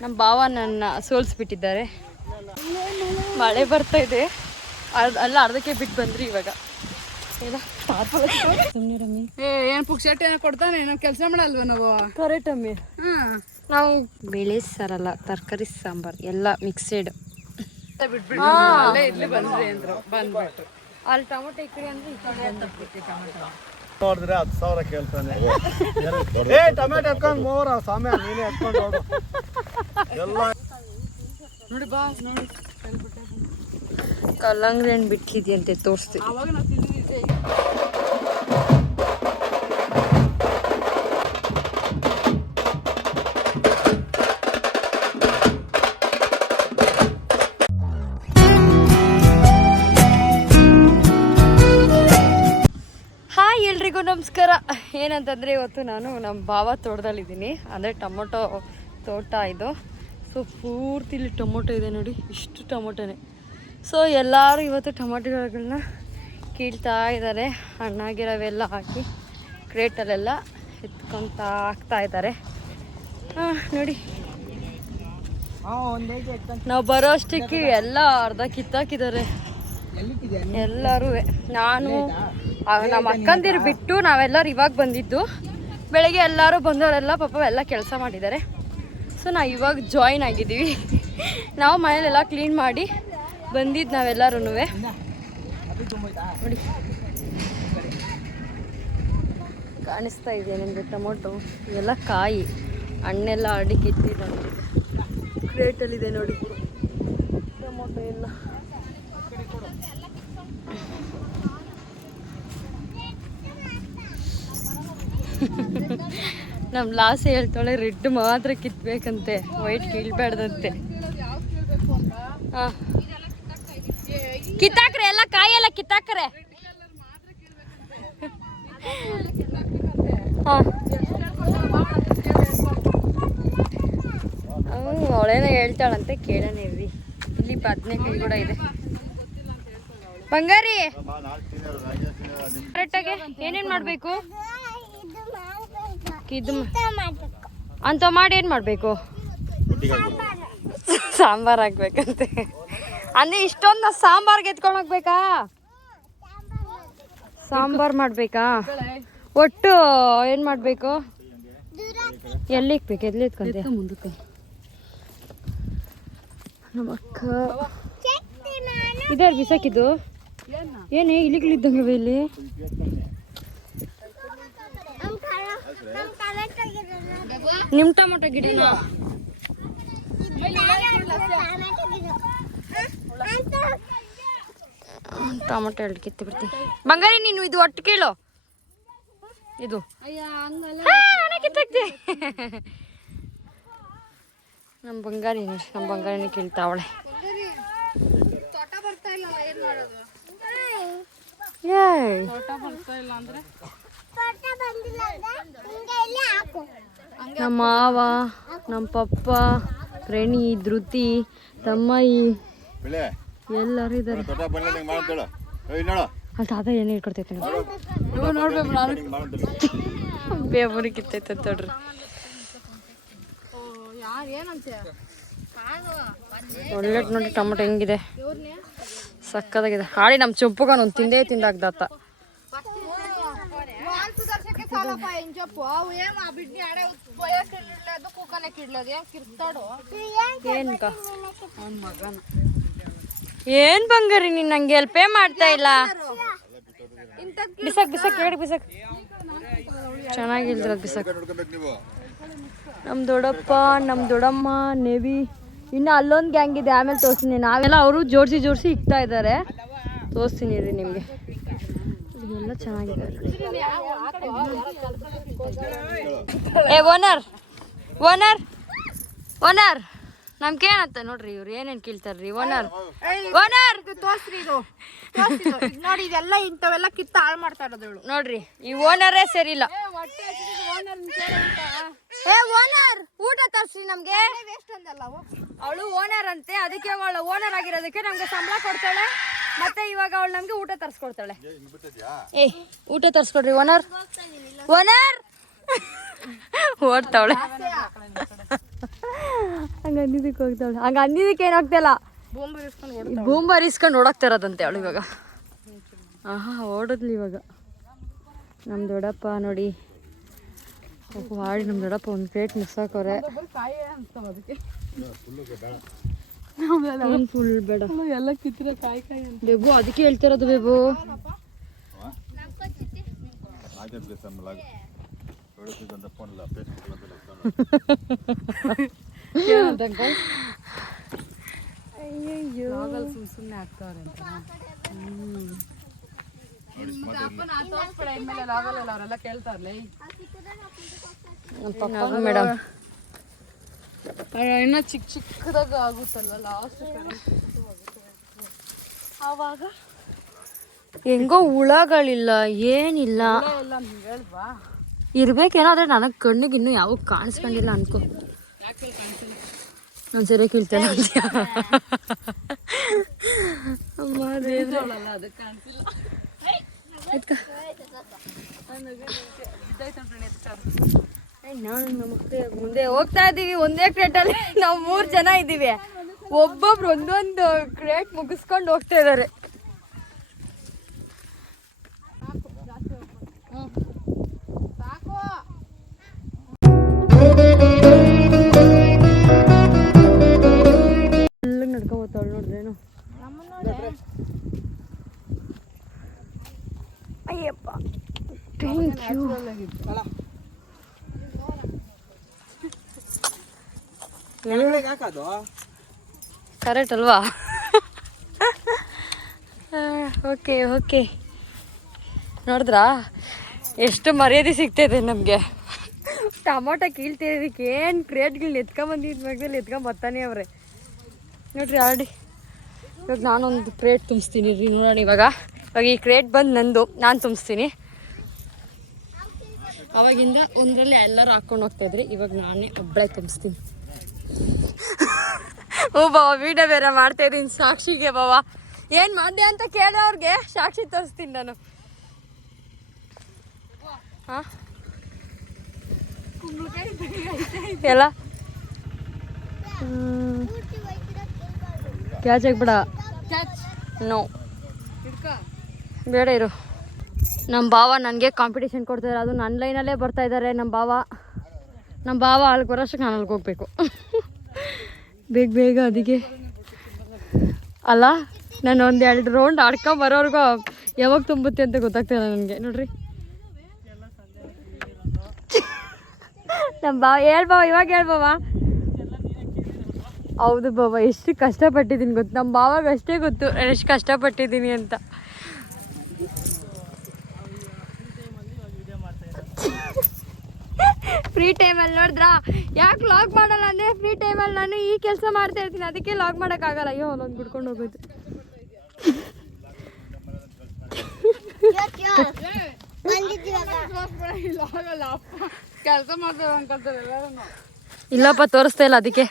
ನಮ್ಮ ಭಾವ ನನ್ನ ಸೋಲಿಸ್ಬಿಟ್ಟಿದ್ದಾರೆ. ಮಳೆ ಬರ್ತಾ ಇದೆ, ಅಲ್ಲ ಅರ್ಧಕ್ಕೆ ಬಿಟ್ಟು ಬಂದ್ರಿ ಇವಾಗ. ಏನ್ ಪುಕ್ಷಟ್ ಏನೋ ಕೊಡ್ತಾನೆ, ನಾವು ಕೆಲಸ ಮಾಡಲ್ವ ನಾವು? ಕರೆಕ್ಟ್ ಅಮ್ಮಿ. ನಾವು ಬೇಳೆ ಸಾರಲ್ಲ, ತರಕಾರಿ ಸಾಂಬಾರ್ ಎಲ್ಲ ಮಿಕ್ಸೆಡ್. ಇಲ್ಲಿ ಬಂದ್ರಿ ಅಂದ್ರು, ಬಂದ್ಬಿಟ್ಟು ಅಲ್ಲಿ ಟೊಮೊಟೊ ಈ ಕಡೆ ಅಂದ್ರೆ ಈ ಕಡೆ ಅಂತ ನೋಡಿದ್ರೆ 10,000 ಕೇಳ್ತಾನೆ. ಟೊಮೆಟೊ ಎತ್ಕೊಂಡು ಮೋರ ಸಾಮ್ಯ ನೀನೇ ಎತ್ಕೊಂಡು ಹೋಗು ಎಲ್ಲ ನೋಡಿ. ಬಾ ನೋಡಿ, ಕಲ್ಲಂಗಡಿ ಹಣ್ಣು ಬಿಟ್ಟಿದ್ಯಂತೆ, ತೋರಿಸ್ತೀವಿ. ಅವಾಗ ನಾವು ತಿಂದಿದ್ದೆ. ಎಲ್ರಿಗೂ ನಮಸ್ಕಾರ. ಏನಂತಂದರೆ ಇವತ್ತು ನಾನು ನಮ್ಮ ಭಾವ ತೋಟದಲ್ಲಿದ್ದೀನಿ, ಅಂದರೆ ಟೊಮೊಟೊ ತೋಟ ಇದು. ಸೊ ಪೂರ್ತಿ ಇಲ್ಲಿ ಟೊಮೊಟೊ ಇದೆ ನೋಡಿ, ಇಷ್ಟು ಟೊಮೊಟೊನೇ. ಸೊ ಎಲ್ಲರೂ ಇವತ್ತು ಟೊಮೊಟೊಗಳನ್ನ ಕೀಳ್ತಾ ಇದ್ದಾರೆ, ಹಣ್ಣಾಗಿರೋವೆಲ್ಲ ಹಾಕಿ ಕ್ರೇಟಲ್ಲೆಲ್ಲ ಎತ್ಕೊತಾ ಹಾಕ್ತಾ ಇದ್ದಾರೆ. ನೋಡಿ, ನಾವು ಬರೋ ಅಷ್ಟಕ್ಕೆ ಎಲ್ಲ ಅರ್ಧ ಕಿತ್ತಾಕಿದ್ದಾರೆ ಎಲ್ಲರೂ. ನಾನು ನಮ್ಮ ಅಕ್ಕಂದಿರು ಬಿಟ್ಟು ನಾವೆಲ್ಲರೂ ಇವಾಗ ಬಂದಿದ್ದು. ಬೆಳಗ್ಗೆ ಎಲ್ಲರೂ ಬಂದವರೆಲ್ಲ ಪಾಪ ಎಲ್ಲ ಕೆಲಸ ಮಾಡಿದ್ದಾರೆ. ಸೊ ನಾವು ಇವಾಗ ಜಾಯಿನ್ ಆಗಿದ್ದೀವಿ. ನಾವು ಮನೇಲೆಲ್ಲ ಕ್ಲೀನ್ ಮಾಡಿ ಬಂದಿದ್ದು ನಾವೆಲ್ಲರೂ. ನೋಡಿ, ಕಾಣಿಸ್ತಾ ಇದೆಯಾ ನಿಮಗೆ ಟೊಮೊಟೊ? ಇವೆಲ್ಲ ಕಾಯಿ, ಹಣ್ಣೆಲ್ಲ ಅಡಿಕೆ ಇಟ್ಟಿದ್ದಾರೆ. ಕ್ರೇಟಲ್ಲಿದೆ ನೋಡಿ ಟೊಮೊಟೊ ಎಲ್ಲ. ನಮ್ಮ ಲಾಸ್ ಹೇಳ್ತಾಳೆ ರೆಡ್ ಮಾತ್ರ ಕಿತ್ಬೇಕಂತೆ, ವೈಟ್ ಕೀಳ್ಬೇಡ್ದಂತೆ. ಹಾಂ, ಕಿತ್ತಾಕ್ರೆ ಎಲ್ಲ ಕಾಯೆಲ್ಲ ಕಿತ್ತಾಕ್ರೆ. ಹಾಂ, ಅವಳೇನೋ ಹೇಳ್ತಾಳಂತೆ, ಕೇಳೋಣ ಇರ್ರಿ. ಇಲ್ಲಿ ಬದನೆಕಾಯಿ ಕೂಡ ಇದೆ. ಬಂಗಾರಿ, ಕರೆಕ್ಟಾಗಿ ಏನೇನು ಮಾಡಬೇಕು ಇದು ಅಂತ ಮಾಡಿ ಏನು ಮಾಡಬೇಕು? ಸಾಂಬಾರು ಹಾಕ್ಬೇಕಂತೆ. ಅಂದರೆ ಇಷ್ಟೊಂದು ಸಾಂಬಾರ್ಗೆ ಎತ್ಕೊಂಡು ಹೋಗ್ಬೇಕಾ? ಸಾಂಬಾರು ಮಾಡಬೇಕಾ? ಒಟ್ಟು ಏನು ಮಾಡಬೇಕು? ಎಲ್ಲಿ ಇಕ್ಬೇಕು? ಎಲ್ಲಿ ಎತ್ಕೊಂತೆ? ಮುಂದಕ್ಕೆ ನಮ್ಮ ಅಕ್ಕ ಇದಾರು ಬಿಸಾಕಿದ್ದು ಏನೇ ಇಲಿಗಳಿದ್ದಂಗೆ ಇಲ್ಲಿ. ನಿಮ್ಮ ಟೊಮೊಟೊ ಗಿಡನ ಟೊಮೊಟೊ ಎರಡು ಕಿತ್ತು ಬಿಡ್ತೀನಿ. ಬಂಗಾರಿ, ನೀನು ಇದು ಒಟ್ಟು ಕೇಳು. ಇದು ಕಿತ್ತಾಕ್ತಿ. ನಮ್ಮ ಬಂಗಾರಿ ನೋಡಿ, ನಮ್ಮ ಬಂಗಾರಿನ ಕೇಳ್ತಾವಳೆ. ನಮ್ಮ ಮಾವ, ನಮ್ಮ ಪಪ್ಪ, ಪ್ರಣಿ, ಧೃತಿ, ತಮ್ಮಯ್ಯಿ ಎಲ್ಲರೂ ಇದ್ದಾರೆ. ಅಲ್ಲಿ ತಾತ ಏನು ಹೇಳ್ಕೊಡ್ತೈತೆ ಬೇಬುರಿ ಕಿತ್ತೈತೆ ನೋಡ್ರಿ. ಒಳ್ಳೆ ನೋಡಿ ಟೊಮೊಟೊ ಹೆಂಗಿದೆ, ಸಕ್ಕದಾಗಿದೆ. ಹಾಡಿ ನಮ್ಮ ಚೊಪ್ಪುಗ ಒಂದು ತಿಂದೇ ತಿಂದಾಗ್ದಾತ. ಏನ್ ಬಂಗಾರಿ, ನೀನ್ ನಂಗೆ ಹೆಲ್ಪೇ ಮಾಡ್ತಾ ಇಲ್ಲ. ಬಿಸಾಕ್ ಬಿಸಾಕ್ ಹೇಳಿ ಬಿಸಾಕ್. ಚೆನ್ನಾಗಿಲ್ದ್ರ ಬಿಸಾಕ್. ನಮ್ ದೊಡ್ಡಪ್ಪ, ನಮ್ ದೊಡ್ಡಮ್ಮ, ನೇವಿ, ಇನ್ನು ಅಲ್ಲೊಂದು ಗ್ಯಾಂಗ್ ಇದೆ, ಆಮೇಲೆ ತೋರಿಸ್ತೀನಿ. ನಾವೆಲ್ಲ ಅವರು ಜೋಡಿಸಿ ಇಕ್ತಾ ಇದ್ದಾರೆ, ತೋರಿಸ್ತೀನಿ ರೀ ನಿಮಗೆ. ಎಲ್ಲ ಚೆನ್ನಾಗಿದೆ. ಏ ಓನರ್, ಓನರ್, ಓನರ್, ನಮ್ಗೆ ಏನಂತ ನೋಡ್ರಿ, ಇವ್ರು ಏನೇನು ಕೇಳ್ತಾರ್ರಿ. ಓನರ್, ಓನರ್ ತೋರ್ಸ್ರಿ, ಇದು ನೋಡಿ, ಇದೆಲ್ಲ ಇಂಥವೆಲ್ಲ ಕಿತ್ತ ಹಾಳು ಮಾಡ್ತಾ ಇರೋದು ನೋಡ್ರಿ. ಈ ಓನರೇ ಸರಿ ಇಲ್ಲ. ಏ ಓನರ್, ಊಟ ತರ್ಸ್ರಿ ನಮ್ಗೆ. ಅವಳು ಓನರ್ ಅಂತೆ, ಅದಕ್ಕೆ ಅವಳು ಓನರ್ ಆಗಿರೋದಕ್ಕೆ ನಮ್ಗೆ ಸಂಬಳ ಕೊಡ್ತಾಳೆ. ಮತ್ತೆ ಇವಾಗ ಅವಳು ನಮ್ಗೆ ಊಟ ತರ್ಸ್ಕೊಡ್ತಾಳೆ. ಏ ಊಟ ತರ್ಸ್ಕೊಡ್ರಿ ಓನರ್. ಓನರ್ ಓಡ್ತಾವಳೆ. ಹಂಗೆ ಅಂದಿದ್ದಕ್ಕೆ ಹೋಗ್ತಾಳೆ. ಹಂಗೆ ಅಂದಿದ್ದಕ್ಕೆ ಏನು ಹೋಗ್ತಾಯಿಲ್ಲ, ಬೂಂಬರ್ ಇಸ್ಕೊಂಡು ಓಡಾಕ್ತಾ ಇರೋದಂತೆ ಅವಳು ಇವಾಗ. ಆಹಾ ಓಡೋದ್ಲಿ ಇವಾಗ. ನಮ್ಮ ದೊಡ್ಡಪ್ಪ ನೋಡಿ ಮಾಡಿ, ನಮ್ಮ ದೊಡ್ಡಪ್ಪ ಒಂದು ಪ್ಲೇಟ್ ಮುಗ್ಸಾಕವ್ರೆ. ಫುಲ್ ಬೇಡ ಎಲ್ಲ ಕಿತ್ತರೆ ಕಾಯಿ ಕಾಯಿ ಅಂತ ಬೇಬು, ಅದಕ್ಕೆ ಹೇಳ್ತಿರೋದು ಬೇಬು. ಸುಮ್ಮನೆ ಆಗ್ತಾವ್ರೆ ಅಂತ ಮೇಡಮ್. ಇನ್ನ ಚಿಕ್ಕ ಚಿಕ್ಕದಾಗ ಆಗುತ್ತಲ್ವ ಲಾಸ್ಟ್ ಆವಾಗ ಹೆಂಗೋ ಹುಳಗಳಿಲ್ಲ ಏನಿಲ್ಲ ಇರ್ಬೇಕೇನಾದ್ರೆ ನನಗೆ ಕಣ್ಣಿಗೆ ಇನ್ನೂ ಯಾವ ಕಾಣಿಸ್ಕೊಂಡಿಲ್ಲ ಅನ್ಕೋ. ನಾನು ಸರಿ ಕೇಳ್ತೇನೆ ಮುಂದೆ ಹೋಗ್ತಾ ಇದೀವಿ. ಒಂದೇ ಕ್ರೇಟಲ್ಲಿ ನಾವು 3 ಜನ ಇದ್ದೀವಿ. ಒಬ್ಬೊಬ್ರು ಒಂದೊಂದು ಕ್ರೇಟ್ ಮುಗಿಸ್ಕೊಂಡು ಹೋಗ್ತಾ ಇದ್ದಾರೆ. ನಡ್ಕೊಂಡ್ ಹೋಗ್ತಾಳೆ ನೋಡ್ರೇನು. ಅಯ್ಯಪ್ಪ ಥ್ಯಾಂಕ್ ಯು. ಕರೆಕ್ಟ್ ಅಲ್ವಾ? ಓಕೆ ಓಕೆ, ನೋಡಿದ್ರಾ ಎಷ್ಟು ಮರ್ಯಾದೆ ಸಿಗ್ತಾಯಿದೆ ನಮಗೆ. ಟೊಮೊಟೊ ಕೀಳ್ತಿದ್ದಕ್ಕೆ ಏನು ಕ್ರೇಟ್ಗಳನ್ನ ಎತ್ಕೊಂಬಂದಿದ್ದು ಮಗದಲ್ಲಿ ಎತ್ಕೊಂಬರ್ತಾನೆ ಅವ್ರೆ ನೋಡ್ರಿ ಆಲ್ರೆಡಿ. ಇವಾಗ ನಾನೊಂದು ಕ್ರೇಟ್ ತುಂಬಿಸ್ತೀನಿ ರೀ, ನೋಡೋಣ ಇವಾಗ ಈ ಕ್ರೇಟ್ ಬಂದು ನಂದು, ನಾನು ತುಂಬಿಸ್ತೀನಿ. ಅವಾಗಿಂದ ಒಂದರಲ್ಲಿ ಎಲ್ಲರೂ ಹಾಕ್ಕೊಂಡು ಹೋಗ್ತಾಯಿದ್ರಿ, ಇವಾಗ ನಾನೇ ಒಬ್ಬಳೇ ತುಂಬಿಸ್ತೀನಿ. ಓ ಬಾವ ವೀಡಿಯೋ ಬೇರೆ ಮಾಡ್ತಾಯಿದ್ದೀನಿ ಸಾಕ್ಷಿಗೆ. ಬಾವ ಏನು ಮಾಡಿದೆ ಅಂತ ಕೇಳೋರ್ಗೆ ಸಾಕ್ಷಿ ತೋರಿಸ್ತೀನಿ ನಾನು. ಹಾಂ ಎಲ್ಲ ಕ್ಯಾಚ್ ಆಗ್ಬಿಡ. ನೋ ಬೇಡ ಇರು. ನಮ್ಮ ಭಾವ ನನಗೆ ಕಾಂಪಿಟೇಷನ್ ಕೊಡ್ತಾರೆ, ಅದು ನನ್ನ ಲೈನಲ್ಲೇ ಬರ್ತಾ ಇದ್ದಾರೆ ನಮ್ಮ ಭಾವ ಅಲ್ಲಿಗೆ ಬರೋಷ್ಟಕ್ಕೆ ನಾನು ಅಲ್ಲಿಗೆ ಹೋಗ್ಬೇಕು ಬೇಗ ಬೇಗ. ಅದಕ್ಕೆ ಅಲ್ಲ ನಾನು 1-2 ರೌಂಡ್ ಆಡ್ಕೊಂಬರೋರ್ಗು ಯಾವಾಗ ತುಂಬುತ್ತೆ ಅಂತ ಗೊತ್ತಾಗ್ತಿಲ್ಲ ನನಗೆ. ನೋಡ್ರಿ ನಮ್ಮ ಭಾವ ಹೇಳ್ಬಾವ, ಇವಾಗ ಹೇಳ್ಬಾವ. ಹೌದು ಬಾವ, ಎಷ್ಟು ಕಷ್ಟಪಟ್ಟಿದ್ದೀನಿ ಗೊತ್ತು. ನಮ್ಮ ಭಾವಾಗ ಅಷ್ಟೇ ಗೊತ್ತು ನಾನು ಎಷ್ಟು ಕಷ್ಟಪಟ್ಟಿದ್ದೀನಿ ಅಂತ. ಫ್ರೀ ಟೈಮಲ್ಲಿ ನೋಡಿದ್ರಾ ಯಾಕೆ ಲಾಗ್ ಮಾಡಲ್ಲ ಅಂದರೆ, ಫ್ರೀ ಟೈಮಲ್ಲಿ ನಾನು ಈ ಕೆಲಸ ಮಾಡ್ತಾ ಇರ್ತೀನಿ, ಅದಕ್ಕೆ ಲಾಗ್ ಮಾಡೋಕ್ಕಾಗಲ್ಲ. ಅಯ್ಯೋ ಅಲ್ಲೊಂದು ಬಿಡ್ಕೊಂಡು ಹೋಗೋದು. ಕೆಲಸ ಮಾಡ್ತೇವೆ ಅನ್ಕೊಳ್ತಾರೆ ಎಲ್ಲರೂ. ಇಲ್ಲಪ್ಪ ತೋರಿಸ್ತಾ ಇಲ್ಲ ಅದಕ್ಕೆ.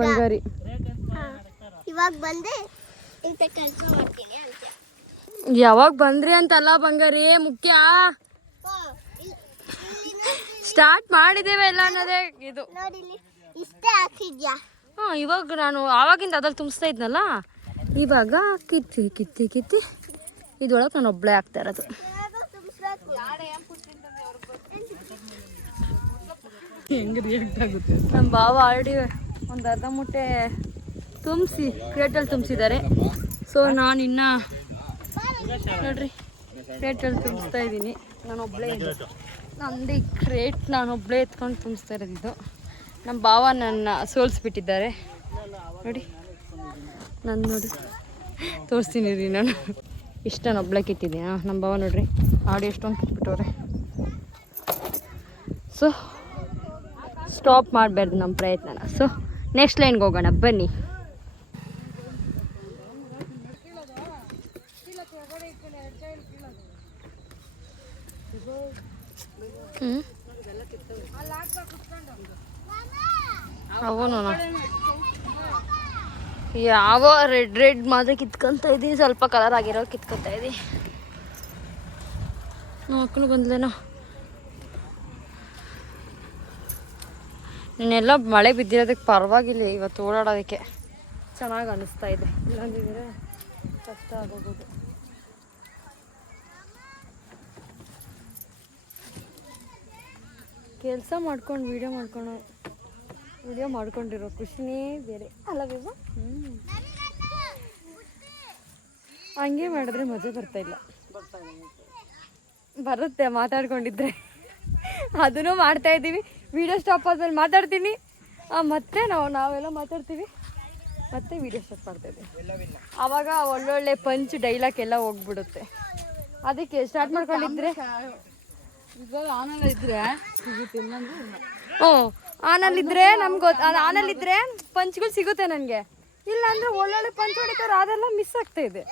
ಬಂಗಾರಿ ಇವಾಗ ಬಂದೆ ಇಂತ ಕೆಲಸ ಮಾಡ್ತೀನಿ ಅಂತ. ಯಾವಾಗ ಬಂದ್ರಿ ಅಂತಲ್ಲ ಬಂಗಾರಿ ಮುಖ್ಯ, ಸ್ಟಾರ್ಟ್ ಮಾಡಿದ್ದೇವೆ ಎಲ್ಲ ಅನ್ನೋದೇ ಇದು. ಇಷ್ಟೇ ಹಾಕಿದ್ಯಾ? ಹಾಂ, ಇವಾಗ ನಾನು ಆವಾಗಿಂದ ಅದ್ರಲ್ಲಿ ತುಂಬಿಸ್ತಾ ಇದ್ನಲ್ಲ, ಇವಾಗ ಕಿತ್ತಿ ಕಿತ್ತಿ ಕಿತ್ತಿ ಇದ್ರೊಳಗೆ ನಾನು ಒಬ್ಬಳೇ ಆಗ್ತಾ ಇರೋದು. ನಮ್ಮ ಭಾವ ಆಲ್ರೆಡಿ ಒಂದು ಅರ್ಧ ಮೂಟೆ ತುಂಬಿಸಿ ಕ್ರೇಟಲ್ಲಿ ತುಂಬಿಸಿದ್ದಾರೆ. ಸೊ ನಾನು ಇನ್ನು ನೋಡ್ರಿ ಕ್ರೇಟಲ್ಲಿ ತುಂಬಿಸ್ತಾ ಇದ್ದೀನಿ. ನಾನು ಒಬ್ಬಳೇ ನಂದು ಈ ಕ್ರೇಟ್ ನಾನೊಬ್ಬಳೇ ಎತ್ಕೊಂಡು ತುಂಬಿಸ್ತಾ ಇರೋದಿದ್ದು. ನಮ್ಮ ಭಾವ ನನ್ನ ಸೋಲಿಸ್ಬಿಟ್ಟಿದ್ದಾರೆ ನೋಡಿ. ನಾನು ನೋಡಿ ತೋರಿಸ್ತೀನಿ ರೀ, ನಾನು ಇಷ್ಟು ನಾನು ಒಬ್ಬಳೇ ಕಿತ್ತಿದ್ದೀನಿ. ನಮ್ಮ ಭಾವ ನೋಡ್ರಿ ಆಡಿ ಎಷ್ಟೊಂದು ಕಿತ್ಬಿಟ್ಟವ್ರೆ. ಸೊ ಸ್ಟಾಪ್ ಮಾಡಬಾರ್ದು ನಮ್ಮ ಪ್ರಯತ್ನನ. ಸೊ ನೆಕ್ಸ್ಟ್ ಲೈನ್ಗೆ ಹೋಗೋಣ ಬನ್ನಿ. ಅವನು ಯಾವ ರೆಡ್ ಮಾತ್ರ ಕಿತ್ಕೊಂತ ಇದ್ದೀನಿ, ಸ್ವಲ್ಪ ಕಲರ್ ಆಗಿರೋ ಕಿತ್ಕೊತಾ ಇದ್ದೀನಿ. ನಮ್ಮ ಅಕ್ಕನು ಬಂದ್ಲೇನೋ. ಇನ್ನೆಲ್ಲ ಮಳೆ ಬಿದ್ದಿರೋದಕ್ಕೆ ಪರವಾಗಿಲ್ಲ, ಇವತ್ತು ಓಡಾಡೋದಕ್ಕೆ ಚೆನ್ನಾಗಿ ಅನ್ನಿಸ್ತಾ ಇದೆ. ಇಲ್ಲಾಂದಿದ್ರೆ ಕಷ್ಟ ಆಗೋಗೋದು. ಕೆಲಸ ಮಾಡ್ಕೊಂಡು ವಿಡಿಯೋ ಮಾಡ್ಕೊಂಡಿರೋ ಖುಷಿನೇ ಬೇರೆ ಅಲ್ಲ ಬೇಬ. ಹಂಗೆ ಮಾಡಿದ್ರೆ ಮಜಾ ಬರ್ತಾಯಿಲ್ಲ. ಬರುತ್ತೆ ಮಾತಾಡ್ಕೊಂಡಿದ್ರೆ. ಅದನ್ನು ಮಾಡ್ತಾಯಿದ್ದೀವಿ. ವಿಡಿಯೋ ಸ್ಟಾಪ್ ಆದ್ಮೇಲೆ ಮಾತಾಡ್ತೀನಿ, ಮತ್ತೆ ನಾವೆಲ್ಲ ಮಾತಾಡ್ತೀವಿ, ಮತ್ತೆ ವಿಡಿಯೋ ಸ್ಟಾಪ್ ಮಾಡ್ತಾಯಿದ್ದೀವಿ. ಆವಾಗ ಒಳ್ಳೊಳ್ಳೆ ಪಂಚ್ ಡೈಲಾಗ್ ಎಲ್ಲ ಹೋಗ್ಬಿಡುತ್ತೆ. ಅದಕ್ಕೆ ಸ್ಟಾರ್ಟ್ ಮಾಡ್ಕೊಂಡಿದ್ರೆ ಆನಲ್ಲಿದ್ರೆ ನಮ್ಗೆ ಆನಲ್ಲಿದ್ರೆ ಪಂಚ್ಗಳು ಸಿಗುತ್ತೆ ನನಗೆ. ಇಲ್ಲ ಅಂದರೆ ಒಳ್ಳೊಳ್ಳೆ ಪಂಚ್ ಹೊಡಿತಾರೆ, ಅದೆಲ್ಲ ಮಿಸ್ ಆಗ್ತಾ ಇದೆ.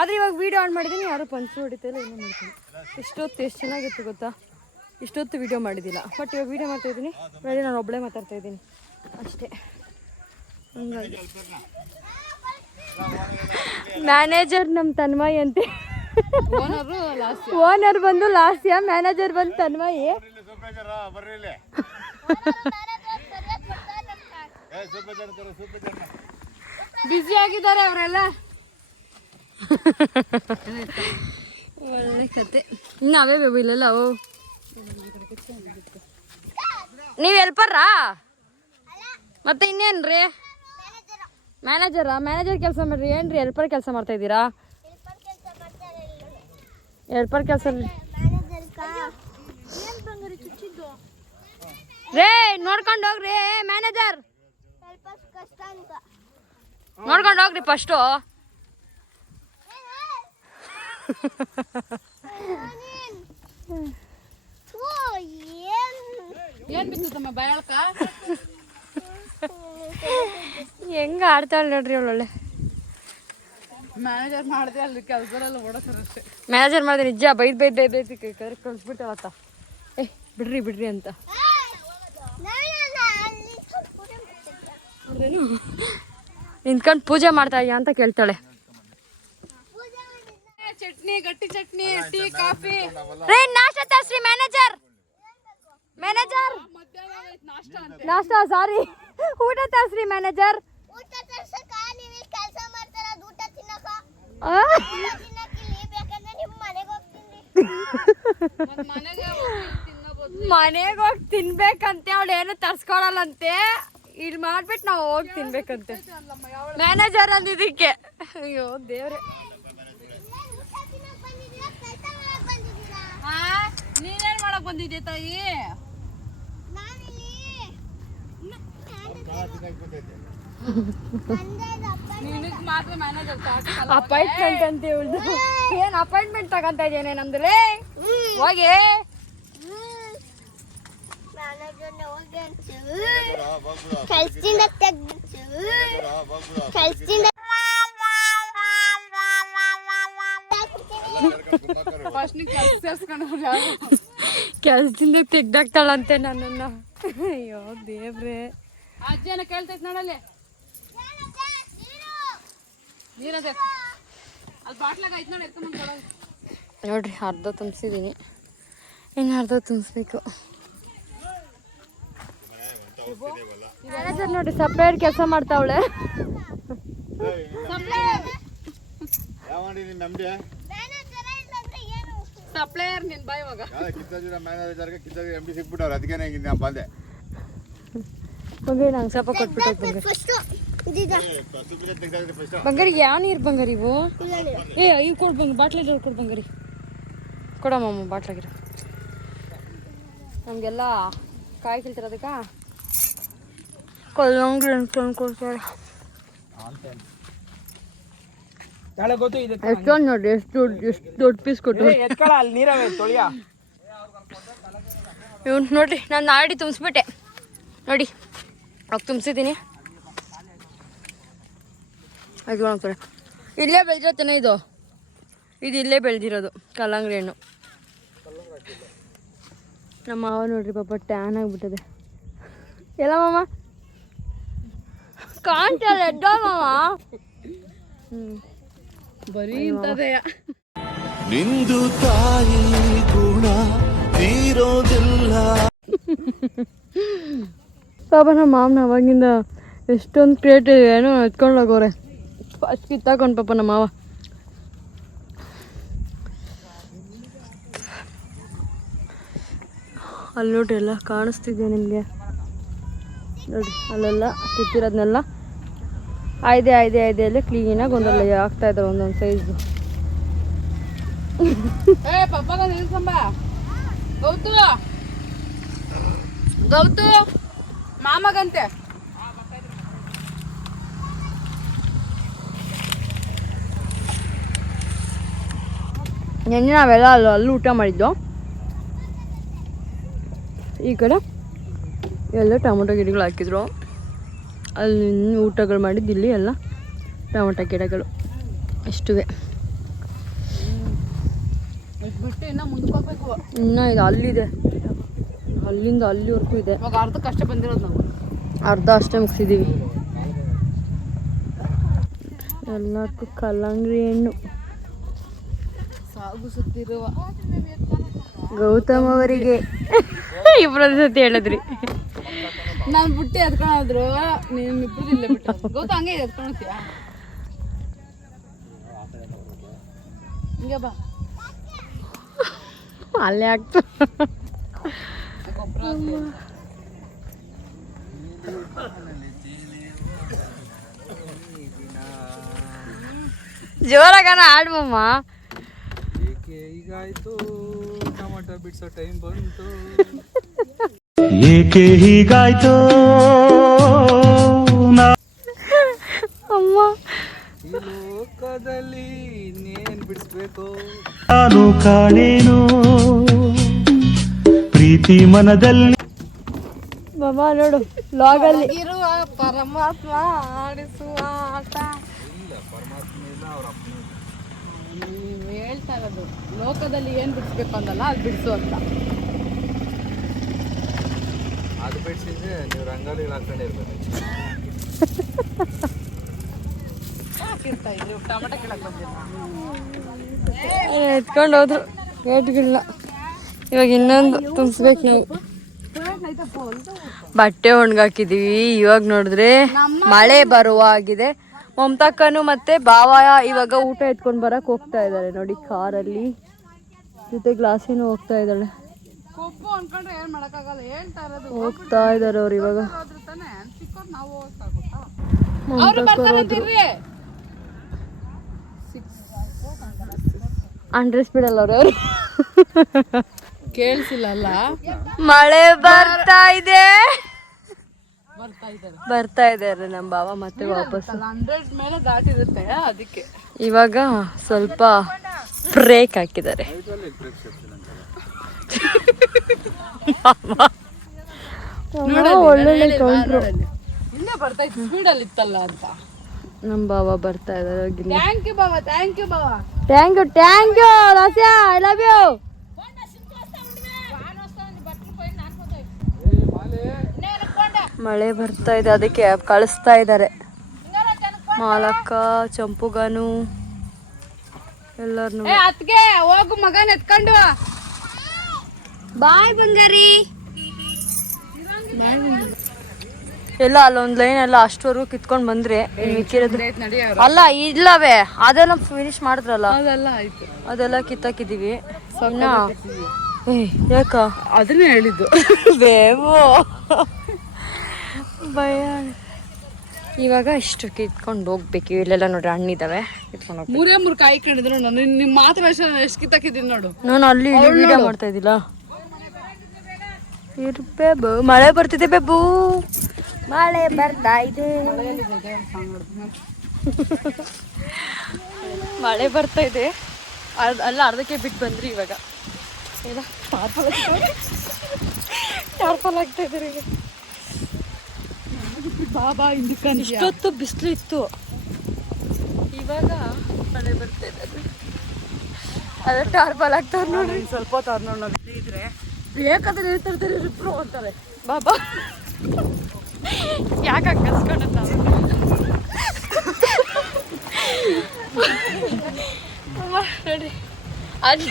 ಆದರೆ ಇವಾಗ ವೀಡಿಯೋ ಆನ್ ಮಾಡಿದ್ದೀನಿ, ಯಾರು ಪಂಚ್ ಹೊಡಿತಾಯಿಲ್ಲ, ಏನೋ ಮಾಡ್ತೀನಿ. ಇಷ್ಟೊತ್ತು ಎಷ್ಟು ಚೆನ್ನಾಗಿತ್ತು ಗೊತ್ತಾ, ಇಷ್ಟೊತ್ತು ವೀಡಿಯೋ ಮಾಡಿದ್ದಿಲ್ಲ. ಬಟ್ ಇವಾಗ ವೀಡಿಯೋ ಮಾಡ್ತಾಯಿದ್ದೀನಿ, ಬೇರೆ ನಾನು ಒಬ್ಬಳೇ ಮಾತಾಡ್ತಾಯಿದ್ದೀನಿ ಅಷ್ಟೇ. ಹಂಗಾಗಿ ಮ್ಯಾನೇಜರ್ ನಮ್ಮ ತನ್ಮಯಿ ಅಂತೆ. ಓನರ್ ಬಂದು ಲಾಸ್ಯ, ಮ್ಯಾನೇಜರ್ ಬಂದು ತನ್ಮಯಿ. ಬ್ಯುಸಿ ಆಗಿದ್ದಾರೆ ಅವರೆಲ್ಲ. ಒಳ್ಳೆ ಕತೆ. ನಾವೇ ಬೇಬು ಇಲ್ಲಲ್ಲ ಅವು. ನೀವು ಹೆಲ್ಪರ್ರಾ ಮತ್ತೆ ಇನ್ನೇನ್ರಿ? ಮ್ಯಾನೇಜರ್ ಕೆಲಸ ಮಾಡ್ರಿ. ಏನ್ರಿ ಹೆಲ್ಪರ್ ಕೆಲಸ ಮಾಡ್ತಾ ಇದ್ದೀರಾ? ಹೆಲ್ಪರ್ ಕೆಲಸ ರೇ ನೋಡ್ಕೊಂಡು ಹೋಗ್ರಿ. ಮ್ಯಾನೇಜರ್ ನೋಡ್ಕೊಂಡು ಹೋಗ್ರಿ ಫಸ್ಟು. ಏನ್ ಬಿತ್ತಮ್ಮ ಬಾಯಳ್ಕ? ಹೆಂಗ ಆಡ್ತಾಳೆ ನೋಡ್ರಿ ಒಳ್ಳೊಳ್ಳೆ. ಮ್ಯಾನೇಜರ್ ಮಾಡಿದೆ ಅಲ್ಲಿ ಕೆಲಸದಲ್ಲ ಓಡೋಸರಷ್ಟೇ. ಮ್ಯಾನೇಜರ್ ಮಾಡಿದೆ ನಿಜ. ಬೈದ್ ಕಳಿಸ್ಬಿಟ್ಟವತ್ತ. ಬಿಡ್ರಿ ಅಂತ. ನಿಂತ್ಕೊಂಡು ಪೂಜೆ ಮಾಡ್ತಾ ಇದೆಯಾ ಅಂತ ಕೇಳ್ತಾಳೆ. ಚಟ್ನಿ, ಗಟ್ಟಿ ಚಟ್ನಿ, ಟೀ, ಕಾಫಿ. ನಾಷ್ಟ ತರ್ಸ್ರಿ ಮ್ಯಾನೇಜರ್. ನಾಷ್ಟ ಸಾರಿ, ಊಟ ತರ್ಸ್ರಿ ಮ್ಯಾನೇಜರ್. ಮನೆಗೆ ಹೋಗಿ ತಿನ್ಬೇಕಂತೆ. ಅವಳು ಏನು ತರ್ಸ್ಕೊಳಲ್ಲಂತೆ. ಇಲ್ಲಿ ಮಾಡ್ಬಿಟ್ಟು ನಾವು ಹೋಗಿ ತಿನ್ಬೇಕಂತೆ ಮ್ಯಾನೇಜರ್ ಅಂದಿದ್ದಕ್ಕೆ. ಅಯ್ಯೋ ದೇವ್ರೆ. ನೀನೇನ್ ಮಾಡಕ್ ಬಂದಿದ್ದೆ ತಾಯಿ? ನಿನಗ್ ಮಾತ್ರ ಮ್ಯಾನೇಜರ್ ಅಪಾಯಿಂಟ್ಮೆಂಟ್ ಅಂತ ಹೇಳ್ದು. ಏನ್ ಅಪಾಯಿಂಟ್ಮೆಂಟ್ ತಗೊಂತ ಇದ್ದೇನೆ ನಮ್ದ್ರೆ? ಹೋಗಿ ಕೆಲ್ಸದಿಂದ ತೆಗ್ದಾಕ್ತಾಳಂತೆ ನನ್ನನ್ನ. ಅಯ್ಯೋ ದೇವ್ರೆ. ಅಜ್ಜನ ಕೇಳ್ತೈತ್ ನೋಡಲ್ಲಿ. ನೀರದೆ ಅಲ್ಲಿ ಬಾಟ್ಲಾಗ ಐತ್ ನೋಡಿ, ಎತ್ಕೊಂಡ್ ಕೊಡೋದು ನೋಡ್ರಿ. ಅರ್ಧ ತುಂಬಿಸಿದ್ದೀನಿ, ಇನ್ನು ಅರ್ಧ ತುಂಬಿಸ್ಬೇಕು. ಮ್ಯಾನೇಜರ್ ನೋಡಿ ಸಪ್ಲೈಯರ್ ಕೆಲಸ ಮಾಡ್ತಾವಳೆ. ಸಪ್ಲೈಯರ್ ನಿನ್ ಬಾಯ್ ಇವಾಗ. ಬಂಗಾರಿ ನಂಗೆ ಸ್ವಲ್ಪ ಕೊಟ್ಬಿಟ್ಟು ಬಂಗಾರಿಗೆ ಯಾವ ನೀರು ಬಂಗಾರಿ ಇವು? ಇವು ಕೊಡು ಬಂಗ, ಬಾಟ್ಲಿಗೆ ಕೊಡು ಬಂಗಾರಿ. ಕೊಡಮ್ಮ ಬಾಟ್ಲಾಗಿರ. ನಮಗೆಲ್ಲ ಕಾಯಿ ಕೀಳ್ತಿರೋದಕ್ಕ ಕಲ್ಲಂಗಡಿ ಅನ್ಕೊಂಡು ಕೊಡ್ತಾರೆ. ಎಷ್ಟೊಂದು ನೋಡಿ, ಎಷ್ಟು ದೊಡ್ಡ ಪೀಸ್ ಕೊಟ್ಟು. ಇವ್ನು ನೋಡ್ರಿ, ನಾನು ಆಲ್ರೆಡಿ ತುಂಬಿಸ್ಬಿಟ್ಟೆ ನೋಡಿ. ಅವಾಗ ತುಂಬಿಸಿದ್ದೀನಿ. ಅದು ಹಾಕ್ತಾರೆ. ಇಲ್ಲೇ ಬೆಳೆದಿರತ್ತೇನೆ ಇದು ಇಲ್ಲೇ ಬೆಳೆದಿರೋದು ಕಲ್ಲಂಗಡಿ ಹಣ್ಣು. ನಮ್ಮ ಮಾವ ನೋಡ್ರಿ ಪಾಪ ಟ್ಯಾನ್ ಆಗಿಬಿಟ್ಟದೆ. ಎಲ್ಲ ಮಾಮ ಕಾಣ್ತಲ್ಲ ಎಡ್ಡ ಮಾವ. ಬರೀ ಇಂಥದೆಯ. ನಿಂದು ತಾಯಿ ಗುಣ ತೀರೋದಿಲ್ಲ. ಪಾಪ ನಮ್ಮ ಮಾವನ ಅವಾಗಿಂದ ಎಷ್ಟೊಂದು ಕ್ರಿಯೇಟ್ ಏನೋ ಎತ್ಕೊಂಡು ಹೋಗೋರೆ. ಫಸ್ಟ್ ಕಿತ್ತಾಕೊಂಡು ಪಾಪ ನಮ್ಮ ಮಾವ. ಅಲ್ಲಿ ನೋಡ್ರಿ ಎಲ್ಲ ಕಾಣಿಸ್ತಿದೆ ನಿಮಗೆ ನೋಡಿ, ಅಲ್ಲೆಲ್ಲ ಕಿತ್ತಿರೋದನ್ನೆಲ್ಲ ಆಯ್ದೆ ಅಲ್ಲಿ ಕ್ಲೀನಾಗಿ ಒಂದೊಳ್ಳೆ ಆಗ್ತಾ ಇದ್ದಾರೆ ಒಂದೊಂದು ಸೈಜು. ಗೌತು ಮಾಮಗಂತೆ ನೆನ್ನೆ ನಾವೆಲ್ಲ ಅಲ್ಲಿ ಊಟ ಮಾಡಿದ್ದು. ಈ ಕಡೆ ಎಲ್ಲ ಟೊಮೊಟೊ ಗಿಡಗಳು ಹಾಕಿದ್ರು. ಅಲ್ಲಿ ಊಟಗಳು ಮಾಡಿದ್ದು ಇಲ್ಲಿ ಎಲ್ಲ ಟೊಮೊಟೊ ಗಿಡಗಳು ಇಷ್ಟುವೆ. ಬಿಟ್ಟು ಇನ್ನ ಮುಂದಕ್ಕೆ ಹೋಗ್ಬೇಕು. ಇನ್ನು ಇದು ಅಲ್ಲಿದೆ, ಅಲ್ಲಿಂದ ಅಲ್ಲಿವರೆಗೂ ಇದೆ. ಇವಾಗ ಅರ್ಧಕ್ಕಷ್ಟೇ ಬಂದಿರೋದು ನಾವು. ಅರ್ಧ ಅಷ್ಟೇ ಮುಗಿಸಿದ್ದೀವಿ. ಎಲ್ಲಕ್ಕೂ ಕಲ್ಲಂಗಡಿ ಹಣ್ಣು. ಸಾಗುಸುತ್ತಿರುವ ಗೌತಮ್ ಅವರಿಗೆ ಇಬ್ಬರ ಸತಿ ಹೇಳಿದ್ರಿ. ನಾನು ಬುಟ್ಟಿ ಎತ್ಕೊಂಡ್ರು ನಿಮ್ಮಿಬ್ರು ಇಲ್ಲೇ ಬಿಟ್ಟು ಗೌತ ಹಂಗೆ ಎತ್ಕೊಳ್ತೀಯಾ? ಹಿಂಗೆ ಬಾ, ಅಲ್ಲೇ ಆಗ್ತ ಜೋರಾಗನ ಆಡ್ಮಮ್ಮ. ಹೀಗಾಯ್ತು, ಟೊಮೊಟೊ ಬಿಡ್ಸೋ ಟೈಮ್ ಬಂತು. ಏಕೆ ಹೀಗಾಯ್ತು ಅಮ್ಮ, ಈ ಲೋಕದಲ್ಲಿ ಇನ್ನೇನ್ ಬಿಡಿಸ್ಬೇಕು, ನಾನು ಕಾಣೇನು ಪ್ರೀತಿ ಮನದಲ್ಲಿ. ಬಾಬಾ ನೋಡು ಲಾಗಲ್ಲಿ ಇರುವ ಪರಮಾತ್ಮ ಆಡಿಸುವ ಆಟ. ನೀವು ಹೇಳ್ತಾ ಇರೋದು ಲೋಕದಲ್ಲಿ ಏನ್ ಬಿಡಿಸ್ಬೇಕು ಅಂದಲ್ಲ, ಅದು ಬಿಡಿಸು ಅಂತ. ಅದು ಬಿಡಿಸಿದ್ರೆ ನೀವು ರಂಗೋಲಿ ಹಾಕೊಂಡಿರ್ಬೇಕು. ಟೊಮೆಟೊ ಗಿಡಕ್ಕೆ ಬಂದಿಲ್ಲ. ಎತ್ಕೊಂಡು ಹೋದ್ರು ಗೇಟ್ಗಳನ್ನ. ಇವಾಗ ಇನ್ನೊಂದು ತುಂಬಿಸ್ಬೇಕು ನಾವು. ಬಟ್ಟೆ ಒಣಗಾಕಿದೀವಿ. ಇವಾಗ ನೋಡಿದ್ರೆ ಮಳೆ ಬರುವ ಆಗಿದೆ. ಮಮತಾಕ್ಕನು ಮತ್ತೆ ಬಾವ ಇವಾಗ ಊಟ ಎತ್ಕೊಂಡು ಬರಕ್ ಹೋಗ್ತಾ ಇದ್ದಾರೆ ನೋಡಿ, ಕಾರಲ್ಲಿ ಜೊತೆ ಗ್ಲಾಸಿನೂ ಹೋಗ್ತಾ ಇದ್ದಾಳೆ. ಕೊಪ್ಪು ಅನ್ಕೊಂಡ್ರೆ ಏನ್ ಮಾಡಕ್ಕಾಗಲ್ಲ. ಹೇಳ್ತಾ ಇರೋದು ಹೋಗ್ತಾ ಇದಾರೆ ಅವ್ರು ಇವಾಗ. ತಾನೆ ಚಿಕ್ಕವ್ರು ನಾವು ಹೋಗ್ತಾ ಗೊತ್ತಾ. ಅವ್ರು ಬರ್ತಾರಂತೀರಿ ಅಂಡ್ರೆಸ್ ಬಿಡಲ್ಲ ಅವ್ರು. ಕೇಳಿಸಿಲ್ಲ ಅಲ್ಲ. ಮಳೆ ಬರ್ತಾ ಇದೆ, ಬರ್ತಾ ಇದ್ದಾರೆ ನಮ್ಮ ಬಾವ ಮತ್ತೆ ವಾಪಸ್. 100 ಮೇಲೆ ದಾಟಿರುತ್ತೆ ಅದಕ್ಕೆ. ಇವಾಗ ಸ್ವಲ್ಪ ಬ್ರೇಕ್ ಹಾಕಿದ್ದಾರೆ. ಒಳ್ಳೊಳ್ಳೆ ಕೌಂಟ್ರು. ಇಲ್ಲೇ ಬರ್ತಾ ಇತ್ತು, ಸ್ಪೀಡಲ್ಲಿ ಇತ್ತಲ್ಲ ಅಂತ. ನಮ್ಮ ಬಾವ ಬರ್ತಾ ಇದ್ದಾರೆ. ಥ್ಯಾಂಕ್ ಯು ಬಾವ, ಥ್ಯಾಂಕ್ ಯು ಬಾವ. Thank you Rasya, I love you. ಮಳೆ ಬರ್ತಾ ಇದೆ, ಅದಕ್ಕೆ ಕಳಿಸ್ತಾ ಇದ್ದಾರೆ. ಮಾಲಕ್ಕ, ಚಂಪುಗಾನು ಎಲ್ಲರನ್ನು. ಅತ್ಗೆ ಹೋಗು ಮಗನ್ ಎತ್ಕೊಂಡು. ಬಾಯ್ ಬಂಗಾರಿ. ಎಲ್ಲ ಅಲ್ಲೊಂದು ಲೈನ್ ಎಲ್ಲ ಅಷ್ಟವರೆಗೂ ಕಿತ್ಕೊಂಡು ಬಂದ್ರೆ ಅಲ್ಲ ಇಲ್ಲವೇ ಅದೆಲ್ಲ ಫಿನಿಶ್ ಮಾಡಿದ್ರಲ್ಲ, ಅದೆಲ್ಲ ಆಯ್ತು. ಅದೆಲ್ಲ ಕಿತ್ತಾಕಿದೀವಿ. ಯಾಕ ಅದನ್ನೇ ಹೇಳಿದ್ದು. ಬೇವು ಭಯ. ಇವಾಗ ಇಷ್ಟು ಕಿತ್ಕೊಂಡು ಹೋಗ್ಬೇಕು. ಇಲ್ಲೆಲ್ಲ ನೋಡ್ರಿ ಹಣ್ಣಿದಾವೆ, ಕಿತ್ಕೊಂಡು ಹೋಗ್ಬೇಕು. 3 ಕಾಯಿ ಕಂಡಿದ್ರು ನಾನು. ನಿಮ್ಮ ಮಾತು ಭಾಷೆ ಎಷ್ಟು ಕಿತ್ತಾಕಿದ್ದೀನಿ ನೋಡು. ನಾನು ಅಲ್ಲಿ ವಿಡಿಯೋ ಮಾಡ್ತಾ ಇದ್ದಿಲ್ಲ. ಇರ್ಬೇಬು, ಮಳೆ ಬರ್ತಿದೆ ಬೇಬು, ಮಳೆ ಬರ್ತಾ ಇದೆ. ಮಳೆ ಬರ್ತಾ ಇದೆ. ಅಲ್ಲ ಅರ್ಧಕ್ಕೆ ಬಿಟ್ಟು ಬಂದ್ರಿ ಇವಾಗ. ಎಲ್ಲ ಟಾರ್ಪಲ್ ಆಗ್ತಾ ಇದ್ದಾರೆ ಈಗ. ಬಾಬಾ ಇಷ್ಟೊತ್ತು ಬಿಸಿಲು ಇತ್ತು, ಇವಾಗ ಮಳೆ ಬರ್ತಾ ಇದೆ. ಅದ ಟಾರ್ಪಲ್ ಆಗ್ತಾವ್ರು ನೋಡ್ರಿ. ಸ್ವಲ್ಪ ಹೊತ್ತು ಇದ್ರೆ ಬೇಕಾದ್ರೆ ಹೇಳ್ತಿರ್ತಾರೆ ಇಬ್ರು ಅಂತಾರೆ. ಬಾಬಾ ಯಾಕೆ ಕಸ್ಕೊಂಡು ನೋಡಿ ಅದು